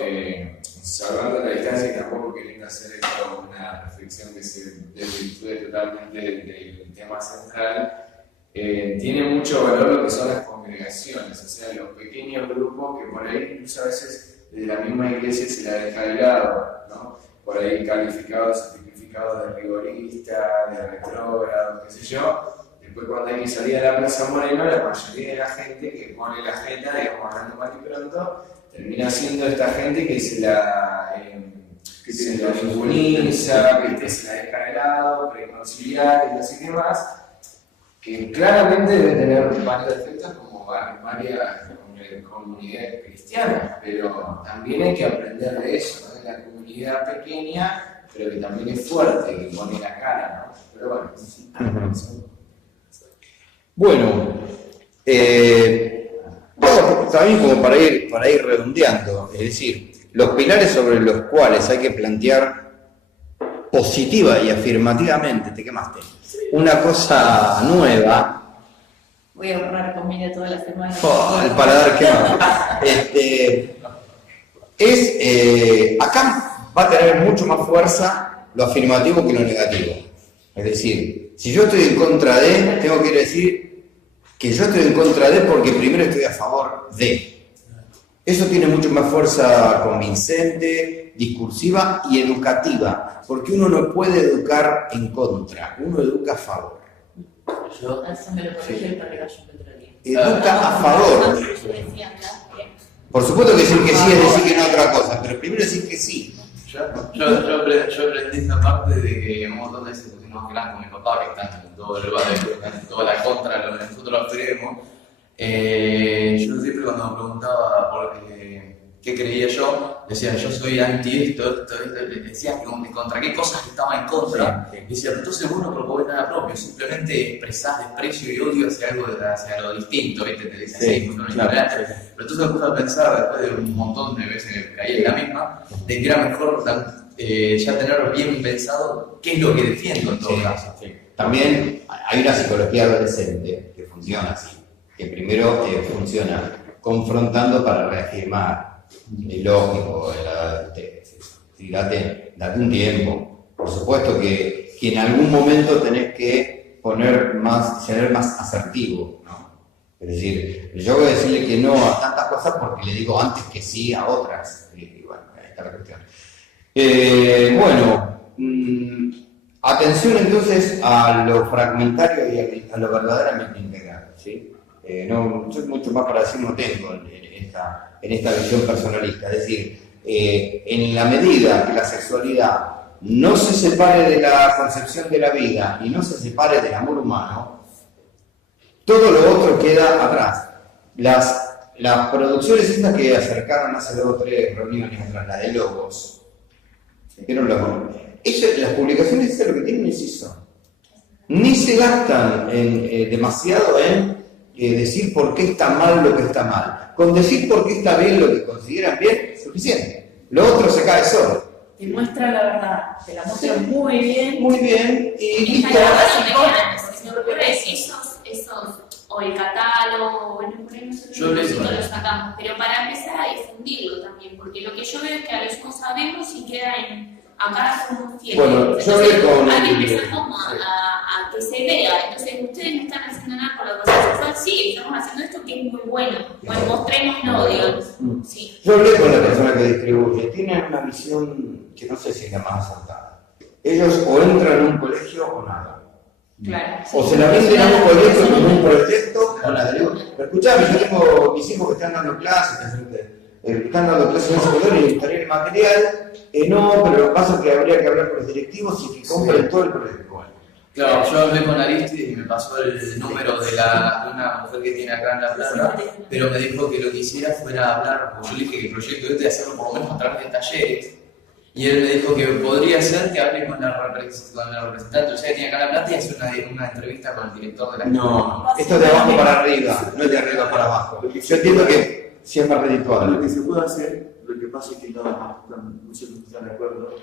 salvando la distancia y tampoco queriendo hacer esto una reflexión que se desvirtúe totalmente del tema central, tiene mucho valor lo que son las congregaciones, o sea, los pequeños grupos que por ahí incluso a veces desde la misma iglesia se la deja de lado, ¿no? Por ahí calificados, tipificados de rigorista, de retrógrado, qué sé yo. Después cuando hay que salir a la Plaza Moreno, la mayoría de la gente que pone la agenda, digamos, hablando mal y pronto, termina siendo esta gente que se la inmuniza, que se la deja de lado, preconciliar y no sé qué más, que claramente debe tener varios defectos como varias comunidades cristianas, pero también hay que aprender de eso, ¿no? De la comunidad pequeña, pero que también es fuerte, que pone la cara, ¿no? Pero bueno, sí. Bueno, también como para ir redondeando, es decir, los pilares sobre los cuales hay que plantear positiva y afirmativamente, te quemaste, una cosa nueva, Voy a ahorrar comida toda la semana. El paladar quemado. Acá va a tener mucho más fuerza lo afirmativo que lo negativo. Es decir, si yo estoy en contra de, tengo que decir que yo estoy en contra de porque primero estoy a favor de. Eso tiene mucho más fuerza convincente, discursiva y educativa, porque uno no puede educar en contra, uno educa a favor. Eso me lo corrigió el perrigallo el otro día. Educa a favor. Yo decía, ¿no? Por supuesto que decir que sí es decir que no otra cosa, pero primero decir que sí. Yo aprendí esta parte de que un montón de veces pusimos que con mi papá, que están en todo el barrio, están en toda la contra de lo que nosotros creemos. Yo siempre cuando me preguntaba por qué creía yo, decía yo soy anti esto, decía que contra qué cosas estaba en contra. Y decía, pero entonces vos no proponés nada propio, simplemente expresás desprecio y odio hacia lo distinto, ¿viste? Te dice así, muy intolerante. Pero entonces me puse a pensar, después de un montón de veces que caí en la misma, de que era mejor ya tener bien pensado qué es lo que defiendo en todo caso. También hay una psicología adolescente que funciona así, que primero funciona confrontando para reafirmar. Es lógico, date un tiempo. Por supuesto que en algún momento tenés que ser más asertivo, ¿no? Es decir, yo voy a decirle que no a tantas cosas porque le digo antes que sí a otras. Y bueno, ahí está la cuestión. Atención entonces a lo fragmentario y a lo verdaderamente integral, ¿sí? Yo mucho más para decir no tengo en esta visión personalista. Es decir, en la medida que la sexualidad no se separe de la concepción de la vida y no se separe del amor humano, todo lo otro queda atrás. Las producciones estas que acercaron hace 2 o 3 reuniones atrás, la de Logos, las publicaciones esas lo que tienen es eso. Ni se gastan demasiado en decir por qué está mal lo que está mal. Con decir por qué está bien lo que consideran bien es suficiente. Lo otro se cae solo. Te muestra la verdad, te la muestra muy bien. Muy bien. Y listo. Se me ocurre esos, o el catálogo, bueno, por ahí nosotros lo sacamos, pero para empezar hay que difundirlo también, porque lo que yo veo es que a veces no sabemos y queda acá somos fieles. Bueno, yo hablé con... Hay que empezar como a que se vea. Entonces, ustedes no están haciendo nada por la educación sexual, sí, estamos haciendo esto que es muy bueno. Bueno, mostrémoslo, digamos. Sí. Yo hablé con la persona que distribuye. Tienen una visión que no sé si es la más acertada. Ellos o entran en un colegio o nada. Claro. O se la venden a un colegio con un proyecto o nada. Digo, pero escuchame, yo tengo mis hijos que están dando clases, están dando clases en el secundario y les gustaría el material. No, pero lo que pasa es que habría que hablar con los directivos y que compren todo el proyecto. Bueno. Claro, yo hablé con Aristides y me pasó el número de una mujer que tiene acá en La Plata, pero me dijo que lo que hiciera fuera hablar, porque yo le dije que el proyecto este hacerlo por lo menos a través de talleres. Y él me dijo que podría ser que hable con la representante que tiene acá en La Plata y hacer una entrevista con el director de la escuela. No, esto es de abajo para arriba, no es de arriba para abajo. Yo entiendo que si es más redituable. Lo que se puede hacer, lo que pasa es que muchos no están de acuerdo,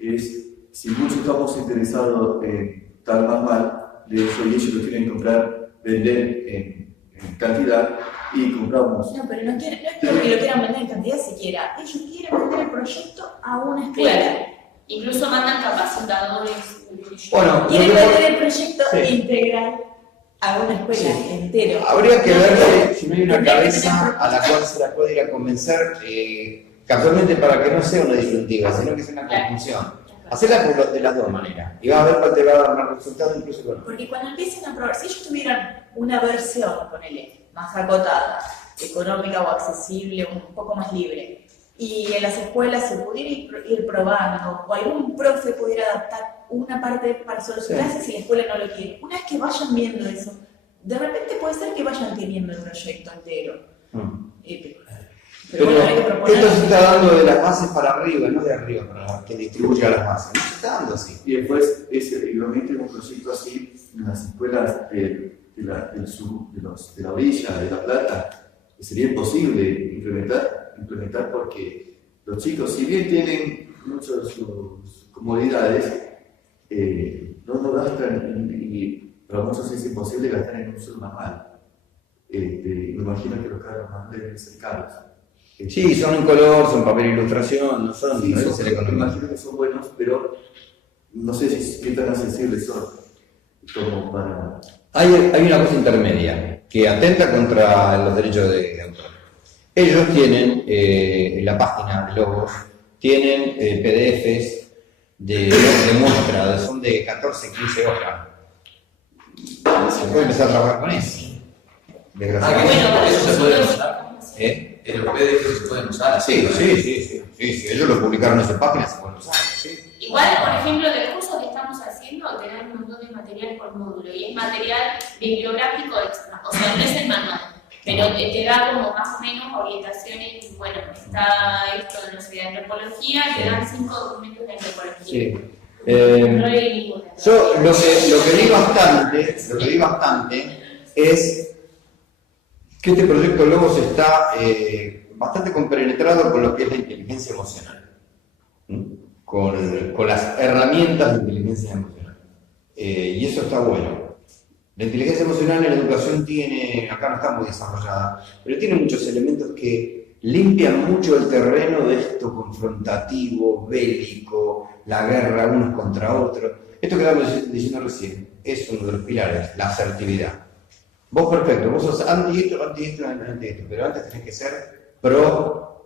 es si muchos estamos interesados en estar más mal, de eso y ellos lo quieren comprar, vender en cantidad y compramos. No, pero no es que lo quieran vender en cantidad siquiera. Ellos quieren vender el proyecto a una escuela. Claro. Incluso mandan capacitadores. Bueno, Quieren vender el proyecto integral a una escuela entero. Habría que ver si no hay una cabeza a la cual se la puede ir a convencer, casualmente para que no sea una disyuntiva, sino que sea una conjunción. Hacerla de las dos maneras y vas a ver cuál te va a dar más resultado incluso económico. Porque cuando empiecen a probar, si ellos tuvieran una versión, ponele, más acotada, económica o accesible, un poco más libre, y en las escuelas se pudiera ir probando, o algún profe pudiera adaptar una parte para solo sus clases y la escuela no lo quiere. Una vez que vayan viendo eso, de repente puede ser que vayan teniendo el proyecto entero. Pero bueno, hay que proponer. Esto se está dando de las bases para arriba, no de arriba para que distribuya las bases. No se está dando así. Y después, igualmente, un proyecto así en las escuelas de la orilla, de La Plata, que sería imposible implementar porque los chicos, si bien tienen muchas sus comodidades, no gastan y para muchos es imposible gastar en un solo manual. me imagino que los carros más deben ser caros. Sí, son en color, son papel ilustración, no son, Sí, no deben ser me económicos. imagino que son buenos, pero no sé qué tan accesibles son como para... Hay una cosa intermedia que atenta contra los derechos de autor. Ellos tienen, en la página de Logos, tienen PDFs de muestra, son de 14, 15 hojas. Se puede empezar a trabajar con eso. Desgraciadamente. bueno, eso se puede nosotros- usar. ¿Eh? Los PDF se pueden usar. Sí, ellos lo publicaron en su página, se pueden usar. Sí. Igual, por ejemplo, del curso que estamos haciendo, tenemos un montón de material por módulo y es material bibliográfico extra, o sea, no es el manual, pero te da como más o menos orientaciones. Bueno, está esto, no sé, de antropología, te dan 5 documentos de antropología. Sí. No hay ninguna. Yo lo que vi bastante es que este proyecto Logos está bastante compenetrado con lo que es la inteligencia emocional, con las herramientas de inteligencia emocional. Y eso está bueno. La inteligencia emocional en la educación acá no está muy desarrollada, pero tiene muchos elementos que limpian mucho el terreno de esto confrontativo, bélico, la guerra unos contra otros. Esto que estamos diciendo recién es uno de los pilares, la asertividad. Vos perfecto, vos sos anti esto, pero antes tenés que ser pro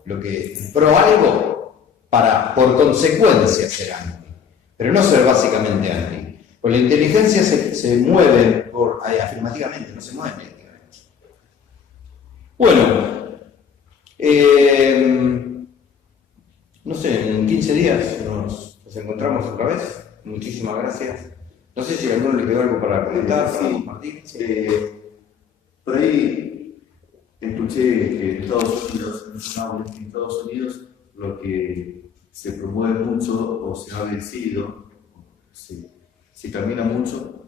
algo para, por consecuencia, ser anti, pero no ser básicamente anti. Con la inteligencia se mueve afirmativamente, no se mueve negativamente. Bueno, no sé, en 15 días nos encontramos otra vez. Muchísimas gracias. No sé si a alguno le quedó algo para comentar, para compartir. Por ahí escuché que en Estados Unidos lo que se promueve mucho o se ha vencido, se camina mucho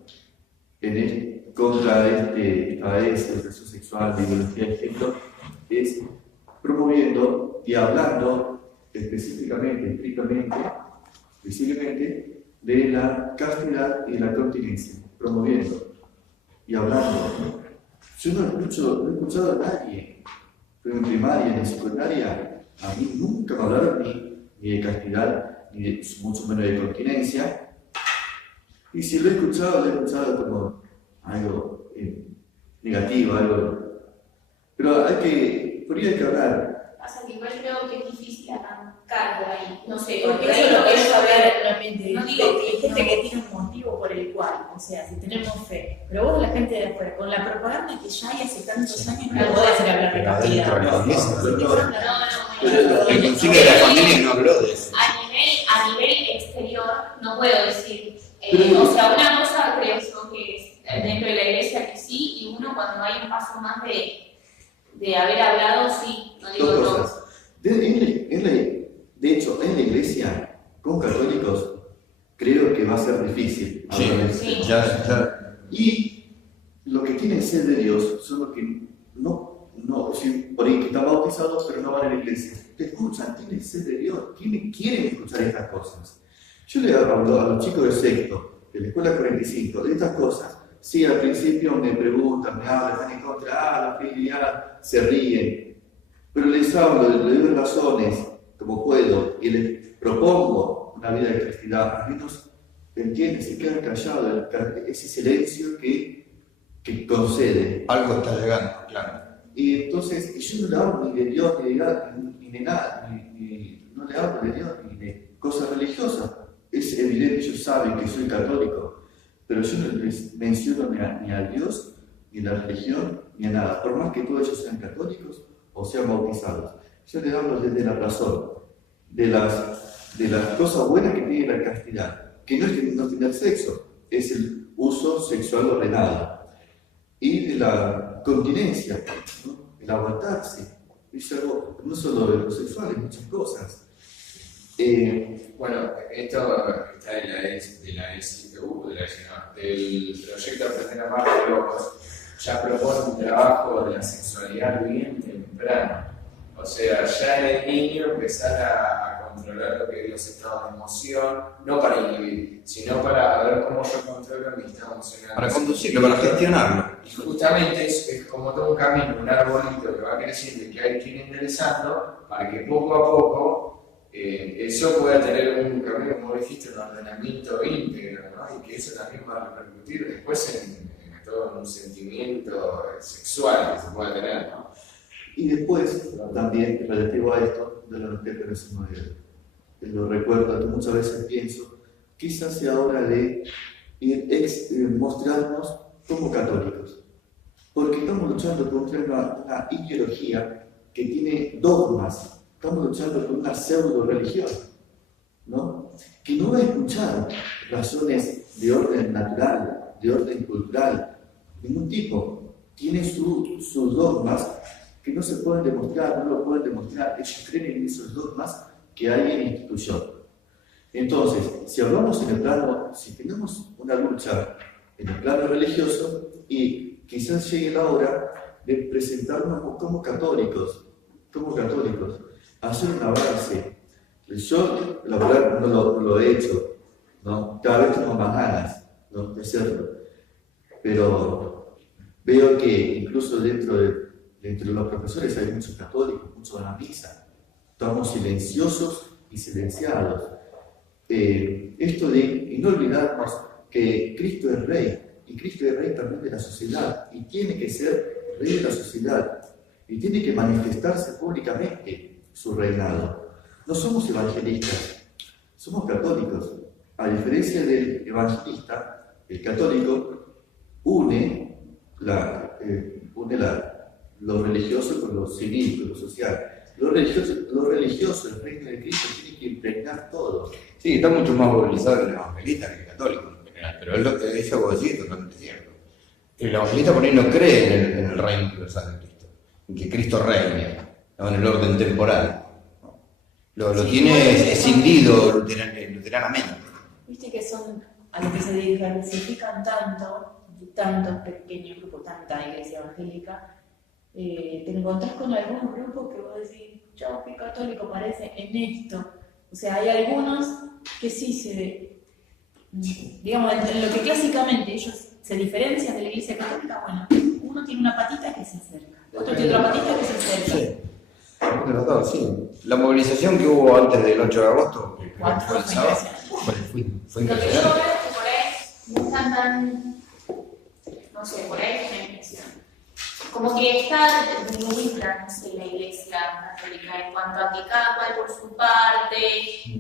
contra esta educación sexual, de ideología de género, es promoviendo y hablando específicamente, estrictamente, visiblemente, de la castidad y de la continencia, promoviendo y hablando. Yo no he escuchado a nadie, pero en primaria, en secundaria, a mí nunca me hablaron ni de castidad, ni de, mucho menos de continencia. Y si lo he escuchado como algo negativo, algo. Pero por ahí hay que hablar. Pasa que igual creo que es difícil arrancar de ahí, no sé, Porque porque eso es lo que es hablar hablar. realmente. No No digo digo que gente no. que tiene un motivo por el cual, o sea, si tenemos fe. Pero vos, la gente de afuera, con la propaganda que ya hay hace tantos años, no podés ir a hablar de Pero castidad. adentro de la iglesia, El el concilio de la familia no habló de eso. A nivel exterior, no puedo decir, o sea, una cosa creo yo que es dentro de la iglesia que sí, y uno cuando hay un paso más de haber hablado, sí, no digo Dos no. cosas. De hecho, en la iglesia, con católicos, creo que va a ser difícil hablar de Sí. esto. Ya. Y los que tienen sed de Dios son los que por ahí que están bautizados, pero no van a la iglesia. Te escuchan, tienen sed de Dios, quieren escuchar estas cosas. Yo le hablo a los chicos de sexto, de la escuela 45, de estas cosas. Sí, al principio me preguntan, me hablan, están en contra, la fidelidad, se ríen. Pero les hablo, les doy razones, como puedo, y les propongo una vida de castidad. Al menos entienden, se quedan callados, ese silencio que concede. Algo está llegando, claro. Y entonces, yo no le hablo ni de Dios, ni de nada, no le hablo de Dios, ni de cosas religiosas. Es evidente, ellos saben que soy católico, pero yo no les menciono ni a Dios, ni a la religión, ni a nada. Por más que todos ellos sean católicos o sean bautizados, yo les hablo desde la razón, de las cosas buenas que tiene la castidad, que no es no tener sexo, es el uso sexual ordenado. Y de la continencia, ¿no? El aguantarse, es algo no solo de lo sexual, hay muchas cosas. Bueno, esto está de la SIPU, del proyecto Aprender a Amar de Logos, ya propone un trabajo de la sexualidad bien temprano. O sea, ya en el niño empezar a controlar lo que es los estados de emoción, no para inhibir, sino para ver cómo yo controlo mi estado emocional. Para conducirlo, para gestionarlo. Y justamente es como todo un camino, un arbolito que va creciendo y que hay que ir enderezando para que poco a poco eso pueda tener un camino, como dijiste, un ordenamiento íntegro, ¿no? Y que eso también va a repercutir después en todo un sentimiento sexual que se pueda tener, ¿no? Y después, también, relativo a esto, de la respeto que se lo recuerdo, que muchas veces pienso, quizás sea hora de mostrarnos como católicos, porque estamos luchando contra una ideología que tiene dogmas, estamos luchando con una pseudo-religión, ¿no? Que no va a escuchar razones de orden natural, de orden cultural, de ningún tipo. Tiene sus dogmas que no se pueden demostrar, no lo pueden demostrar. Ellos creen en esos dogmas que alguien instituyó. Entonces, si hablamos en el plano, si tenemos una lucha en el plano religioso, y quizás llegue la hora de presentarnos como católicos, hacer un avance. Yo, la verdad, no lo he hecho, ¿no? Cada vez tengo más ganas, ¿no?, de hacerlo, pero veo que incluso dentro de los profesores hay muchos católicos, muchos van a misa, estamos silenciosos y silenciados. Esto de no olvidarnos que Cristo es Rey, y Cristo es Rey también de la sociedad, y tiene que ser Rey de la sociedad, y tiene que manifestarse públicamente su reinado. No somos evangelistas, somos católicos. A diferencia del evangelista, el católico une lo religioso con lo civil, con lo social. Lo religioso, el reino de Cristo tiene que impregnar todo. Sí, está mucho más movilizado el evangelista que el católico en general, pero es lo que eso vos decís es totalmente cierto. El evangelista por ahí no cree en el reino universal de Cristo, en que Cristo reine, ¿no?, en el orden temporal. Lo tiene escindido luteranamente. Viste que son a lo que se diversifican tantos pequeños grupos, tanta iglesia evangélica. Te encontrás con algunos grupos que vos decís, yo qué católico parece en esto. O sea, hay algunos que sí digamos, en lo que clásicamente ellos se diferencian de la iglesia católica, bueno, uno tiene una patita que se acerca, otro tiene otra patita que se acerca. Sí. Sí. La movilización que hubo antes del 8 de agosto, que fue el sábado, fue Lo que yo impresionante. veo es que por ahí no están tan, no sé, por ahí es una impresión. Como que está diluida, no sé, la iglesia católica en cuanto a que cada cual por su parte.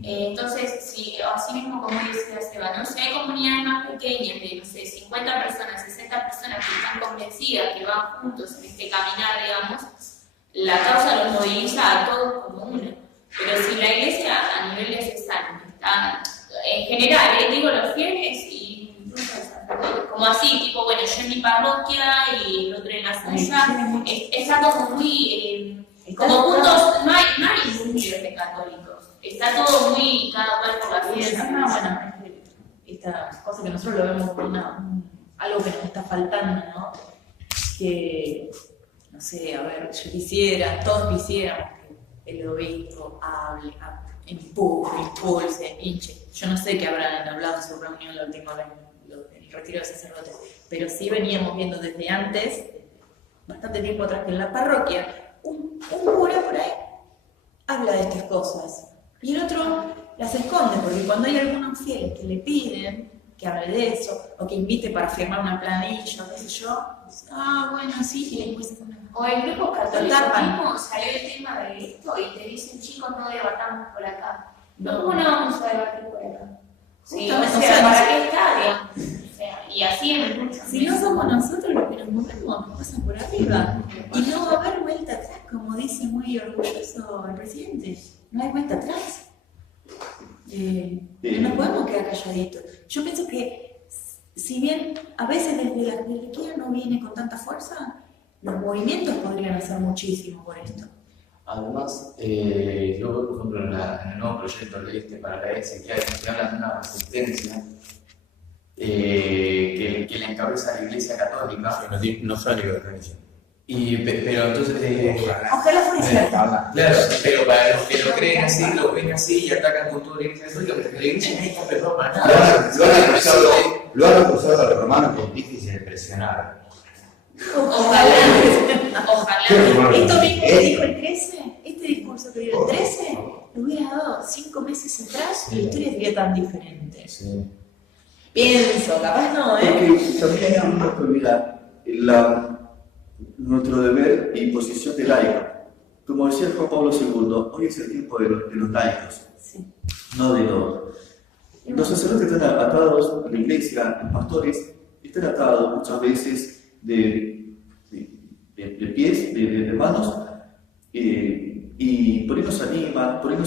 Entonces, si, así mismo como decía Seba, ¿no? Si hay comunidades más pequeñas de, no sé, 50 personas, 60 personas que están convencidas que van juntos en este caminar, digamos, la causa los moviliza a todos como uno. Pero si la iglesia a nivel necesario está, en general, digo los fieles y incluso los sacerdotes, como así, tipo, bueno, yo en mi parroquia y el otro en la suya, está como muy, como puntos, no hay núcleos de católicos, está todo muy, cada cual por la Y suya. encima, bueno, esta cosa que nosotros lo vemos como algo que nos está faltando, ¿no? Que, no sé, a ver, todos quisiéramos que el obispo hable, impulse, hinche. Yo no sé qué habrán hablado en su reunión, lo tengo en el retiro de sacerdotes, pero sí veníamos viendo desde antes, bastante tiempo atrás, que en la parroquia, un cura por ahí habla de estas cosas y el otro las esconde, porque cuando hay algunos fieles que le piden que hable de eso, o que invite para firmar una planilla, qué sé yo, bueno, sí, y después... O en grupos católicos tapan. mismo salió el tema de esto y te dicen, chicos, no debatamos por acá. No, ¿cómo no vamos a debatir por acá? Sí, o Justamente, sea, o sea, ¿para qué está, digamos? O sea, y así en muchos Si no somos nosotros los que nos movemos, nos pasan por arriba. Y no va a haber vuelta atrás, como dice muy orgulloso el presidente. No hay vuelta atrás. No podemos quedar calladitos. Yo pienso que, si bien a veces desde la jerarquía no viene con tanta fuerza, los movimientos podrían hacer muchísimo por esto. Además, yo veo, por ejemplo, en el nuevo proyecto de ley para la ESE, que hablan de una resistencia que le encabeza la Iglesia Católica. No sale de organización. Pero entonces. Ojalá fuera cierto. Claro, pero para los que lo creen así, lo ven así y atacan con todo la Iglesia Católica, porque la Iglesia no está perdón para nada. Lo han acusado a los romanos pontífices de presionar. Ojalá. Esto mismo que dijo el 13, este discurso que dio el 13, lo hubiera dado 5 meses atrás y la historia sería tan diferente. Sí. Pienso, capaz no, Porque también no hay que olvidar nuestro deber y posición de laico. Como decía Juan Pablo II, hoy es el tiempo de los laicos, Sí. no de los sacerdotes están atados a la iglesia, los pastores están atados muchas veces de pies, de manos, y por ahí nos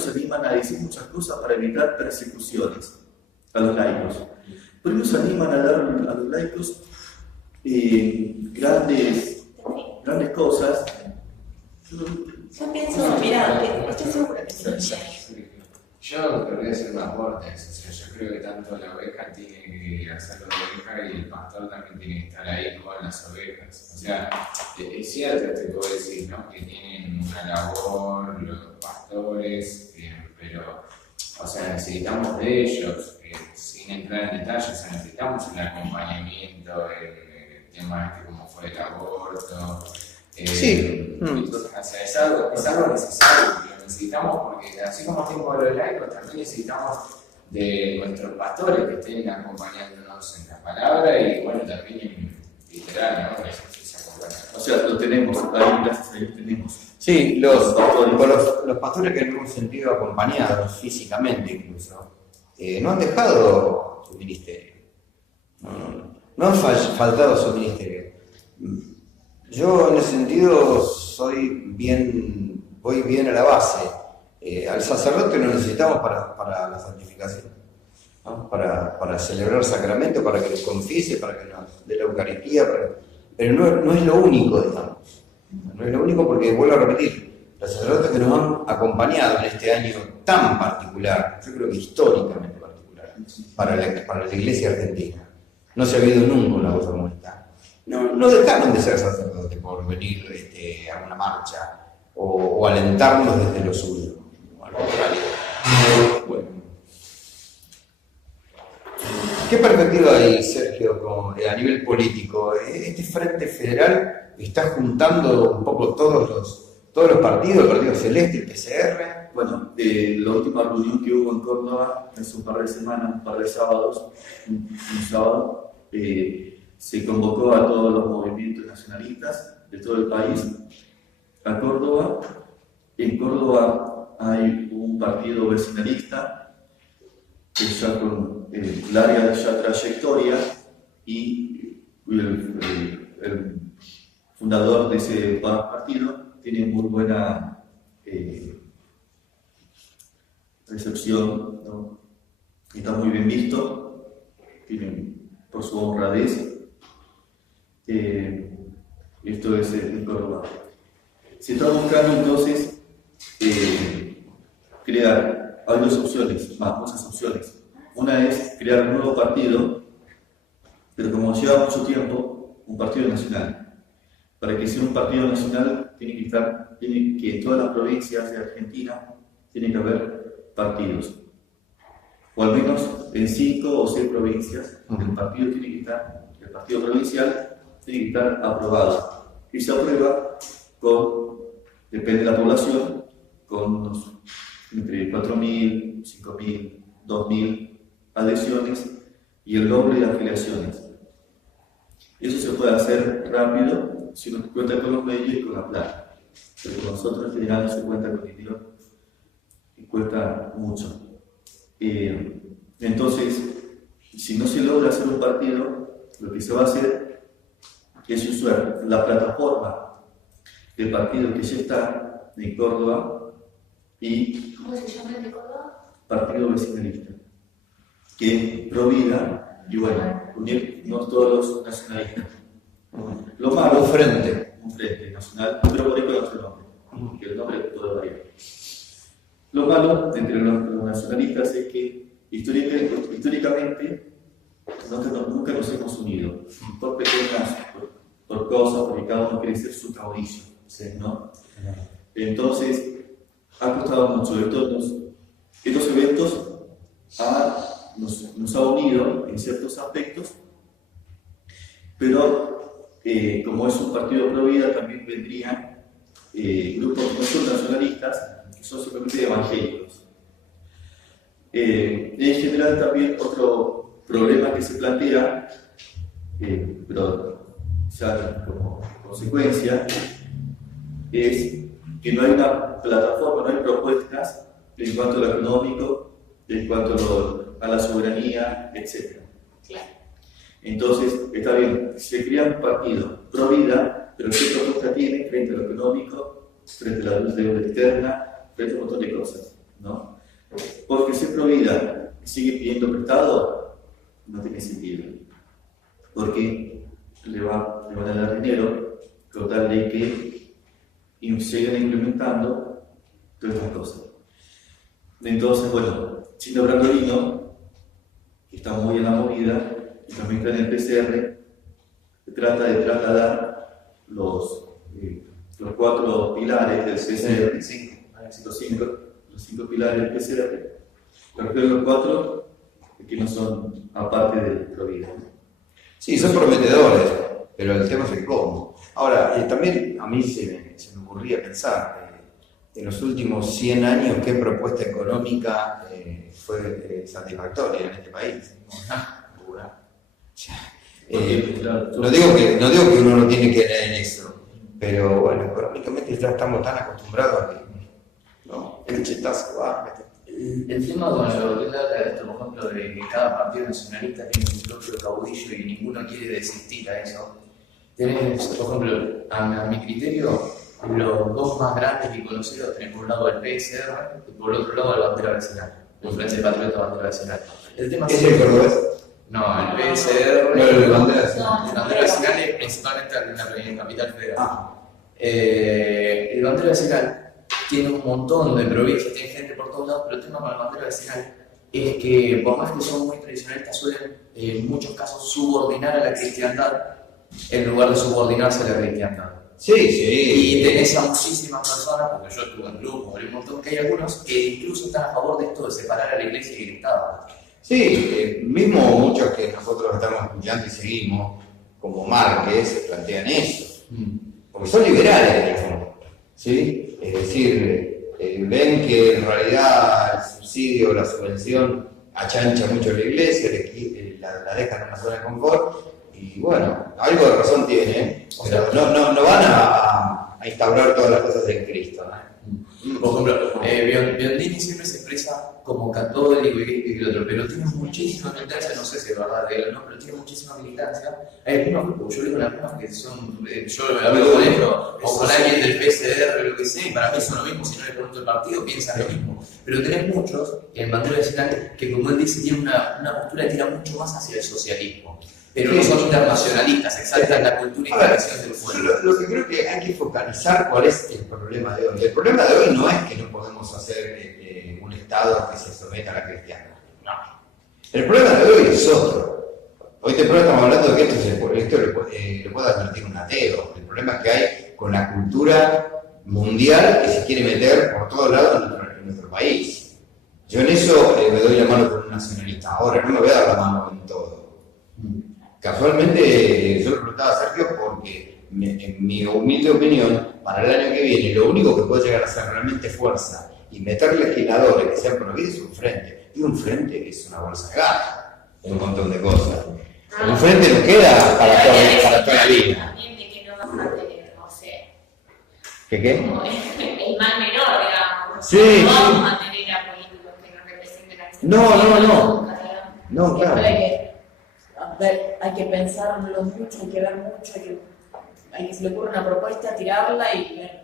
animan a decir muchas cosas para evitar persecuciones a los laicos. Por ahí nos animan a dar a los laicos grandes cosas. Yo pienso, mira, estoy segura que sí. Yo querría hacer un aporte, o sea, yo creo que tanto la oveja tiene que hacerlo de oveja y el pastor también tiene que estar ahí con las ovejas. O sea, es cierto, te puedo decir, ¿no? Que tienen una labor los pastores, pero, o sea, necesitamos de ellos, sin entrar en detalles, o sea, necesitamos el acompañamiento, el tema como fue el aborto. Sí. O sea, es algo necesario, lo necesitamos porque así como tiempo de los laicos, también necesitamos de nuestros pastores que estén acompañándonos en la palabra y bueno, también en literal, ¿no? O sea, lo tenemos, ahí gracias a Dios tenemos. Sí, los pastores que en algún sentido acompañados físicamente incluso, no han dejado su ministerio, no han faltado su ministerio. Yo en ese sentido voy bien a la base. Al sacerdote lo necesitamos para la santificación, ¿no? Para celebrar sacramento, para que nos confiese, para que nos dé la Eucaristía, pero no es lo único, digamos. No es lo único porque, vuelvo a repetir, los sacerdotes que nos han acompañado en este año tan particular, yo creo que históricamente particular, para la Iglesia argentina, no se ha habido nunca una cosa como esta. No dejaron de ser sacerdotes por venir a una marcha o alentarnos desde lo suyo. Bueno. ¿Qué perspectiva hay, Sergio, a nivel político? ¿Este Frente Federal está juntando un poco todos los partidos, el Partido Celeste, el PCR? Bueno, la última reunión que hubo en Córdoba hace un par de semanas, un par de sábados, un sábado, se convocó a todos los movimientos nacionalistas de todo el país a Córdoba. En Córdoba hay un partido vecinalista que ya con larga trayectoria y el fundador de ese partido tiene muy buena recepción, ¿no? Está muy bien visto, tiene por su honradez. Esto es en Córdoba. Se está buscando entonces crear, hay muchas opciones. Una es crear un nuevo partido, pero como lleva mucho tiempo, un partido nacional. Para que sea un partido nacional, tiene que en todas las provincias de Argentina tiene que haber partidos. O al menos en 5 o 6 provincias, el partido provincial tiene que estar aprobado. Y se aprueba depende de la población, con entre 4.000, 5.000, 2.000 adhesiones y el doble de afiliaciones. Eso se puede hacer rápido si uno cuenta con los medios y con la plata. Pero con nosotros en general no se cuenta con dinero y cuesta mucho. Entonces, si no se logra hacer un partido, lo que se va a hacer es usar la plataforma del partido que ya está en Córdoba y ¿Cómo se llama el de Córdoba? Partido Vecinalista, que Provida y bueno, unirnos todos los nacionalistas. Lo malo, Un frente nacional, pero por ahí con otro nombre, que el nombre puede variar. Lo malo entre los nacionalistas es que históricamente nunca nos hemos unido, por pequeñas, por cosas, porque cada uno quiere ser su caudillo, ¿no? Entonces, ha costado mucho. Estos eventos nos ha unido en ciertos aspectos, pero como es un partido pro vida, también vendrían grupos no son nacionalistas, que son simplemente evangélicos. En general también otro problema que se plantea, pero ya como consecuencia, es que no hay una plataforma, no hay propuestas en cuanto a lo económico, en cuanto a la soberanía, etc. Claro. Entonces, está bien, se crea un partido pro vida, pero ¿qué propuesta tiene frente a lo económico, frente a la deuda externa, frente a un montón de cosas, ¿no? Porque ser pro vida sigue pidiendo prestado, no tiene sentido. Porque le van a dar dinero con tal de que sigan implementando todas estas cosas. Entonces, bueno, Chino Brandolino, que está muy en la movida, y también está en el PCR, trata de trasladar los 4 pilares del PCR, los 5 pilares del PCR, pero los 4 que no son aparte del Provida. Sí, son prometedores, pero el tema es el cómo. Ahora, también a mí se me ocurría pensar, en los últimos 100 años, ¿qué propuesta económica fue satisfactoria en este país? No digo que uno no tiene que leer en eso, pero bueno, económicamente ya estamos tan acostumbrados a que ¿no? El chetazo va. El tema con lo que habla de esto, por ejemplo, de que cada partido nacionalista tiene su propio caudillo y ninguno quiere desistir a eso. Tenés, por ejemplo, a mi criterio, los dos más grandes y conocidos tenés por un lado el PSR y por otro lado la bandera vecinal, el Frente Patriota Bandera Vecinal. El tema ¿Es el cordobés? No, el PSR. No, el bandera vecinal. El bandera vecinal es principalmente en la capital federal. El bandera vecinal tiene un montón de provincias, tiene gente por todos lados, pero el tema con la bandera vecinal es que, por más que son muy tradicionalistas, suelen en muchos casos subordinar a la cristiandad en lugar de subordinarse a la cristiandad. Sí, sí. Y tenés a muchísimas personas, porque yo estuve en grupos, hay un montón que hay algunos que incluso están a favor de esto de separar a la iglesia y el Estado. Sí, mismo muchos que nosotros estamos escuchando y seguimos, como Márquez, plantean eso. Porque son liberales en el fondo. ¿Sí? Es decir, ven que en realidad el subsidio o la subvención achancha mucho a la iglesia, la dejan en una zona de confort, y bueno, algo de razón tiene, pero no van a instaurar todas las cosas en Cristo. Por ejemplo, Biondini siempre se expresa como católico y que otro, pero tiene muchísima militancia, no sé si es verdad de él o no, pero tiene muchísima militancia. Hay algunos grupos, yo digo en algunos que son, yo hablo con ellos, o con alguien del PSR o lo que sea, y para mí son lo mismo, si no le pregunto el partido, piensan lo mismo. Pero tenés muchos, en bandera vecinal, que como él dice, tienen una postura que tira mucho más hacia el socialismo. Pero no son internacionalistas, exaltan la cultura y tradición del pueblo. Lo que creo que hay que focalizar cuál es el problema de hoy. El problema de hoy no es que no podemos hacer un Estado que se someta a la cristiandad. No. El problema de hoy es otro. Hoy de pronto estamos hablando de que esto lo puede advertir un ateo. El problema es que hay con la cultura mundial que se quiere meter por todos lados en nuestro país. Yo en eso me doy la mano con un nacionalista. Ahora no me voy a dar la mano con todo. Casualmente, yo le preguntaba a Sergio porque, en mi humilde opinión, para el año que viene, lo único que puede llegar a ser realmente fuerza y meter legisladores que sean prohibidos es un frente. Y un frente que es una bolsa de gas, un montón de cosas. Un frente no queda para toda la vida. También de que no vas a tener, o sea, ¿Qué? como el mal menor, digamos. Sí, no sí. vamos a tener a políticos que nos representen a No. No, Siempre claro. hay que pensarlo mucho, hay que ver mucho, hay que se le ocurre una propuesta, tirarla y ver.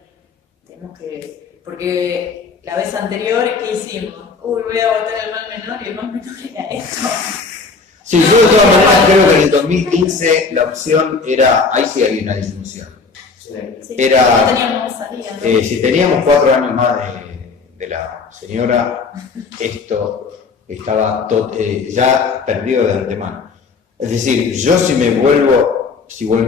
Tenemos que. Porque la vez anterior, ¿qué hicimos? Uy, voy a votar el mal menor y el mal menor era esto. Sí, yo de todas maneras creo que en el 2015 la opción era, ahí sí había una disfunción. Sí, Era- no teníamos salida, ¿no? Si teníamos 4 años más de la señora, esto estaba ya perdido de antemano. Es decir, yo si volví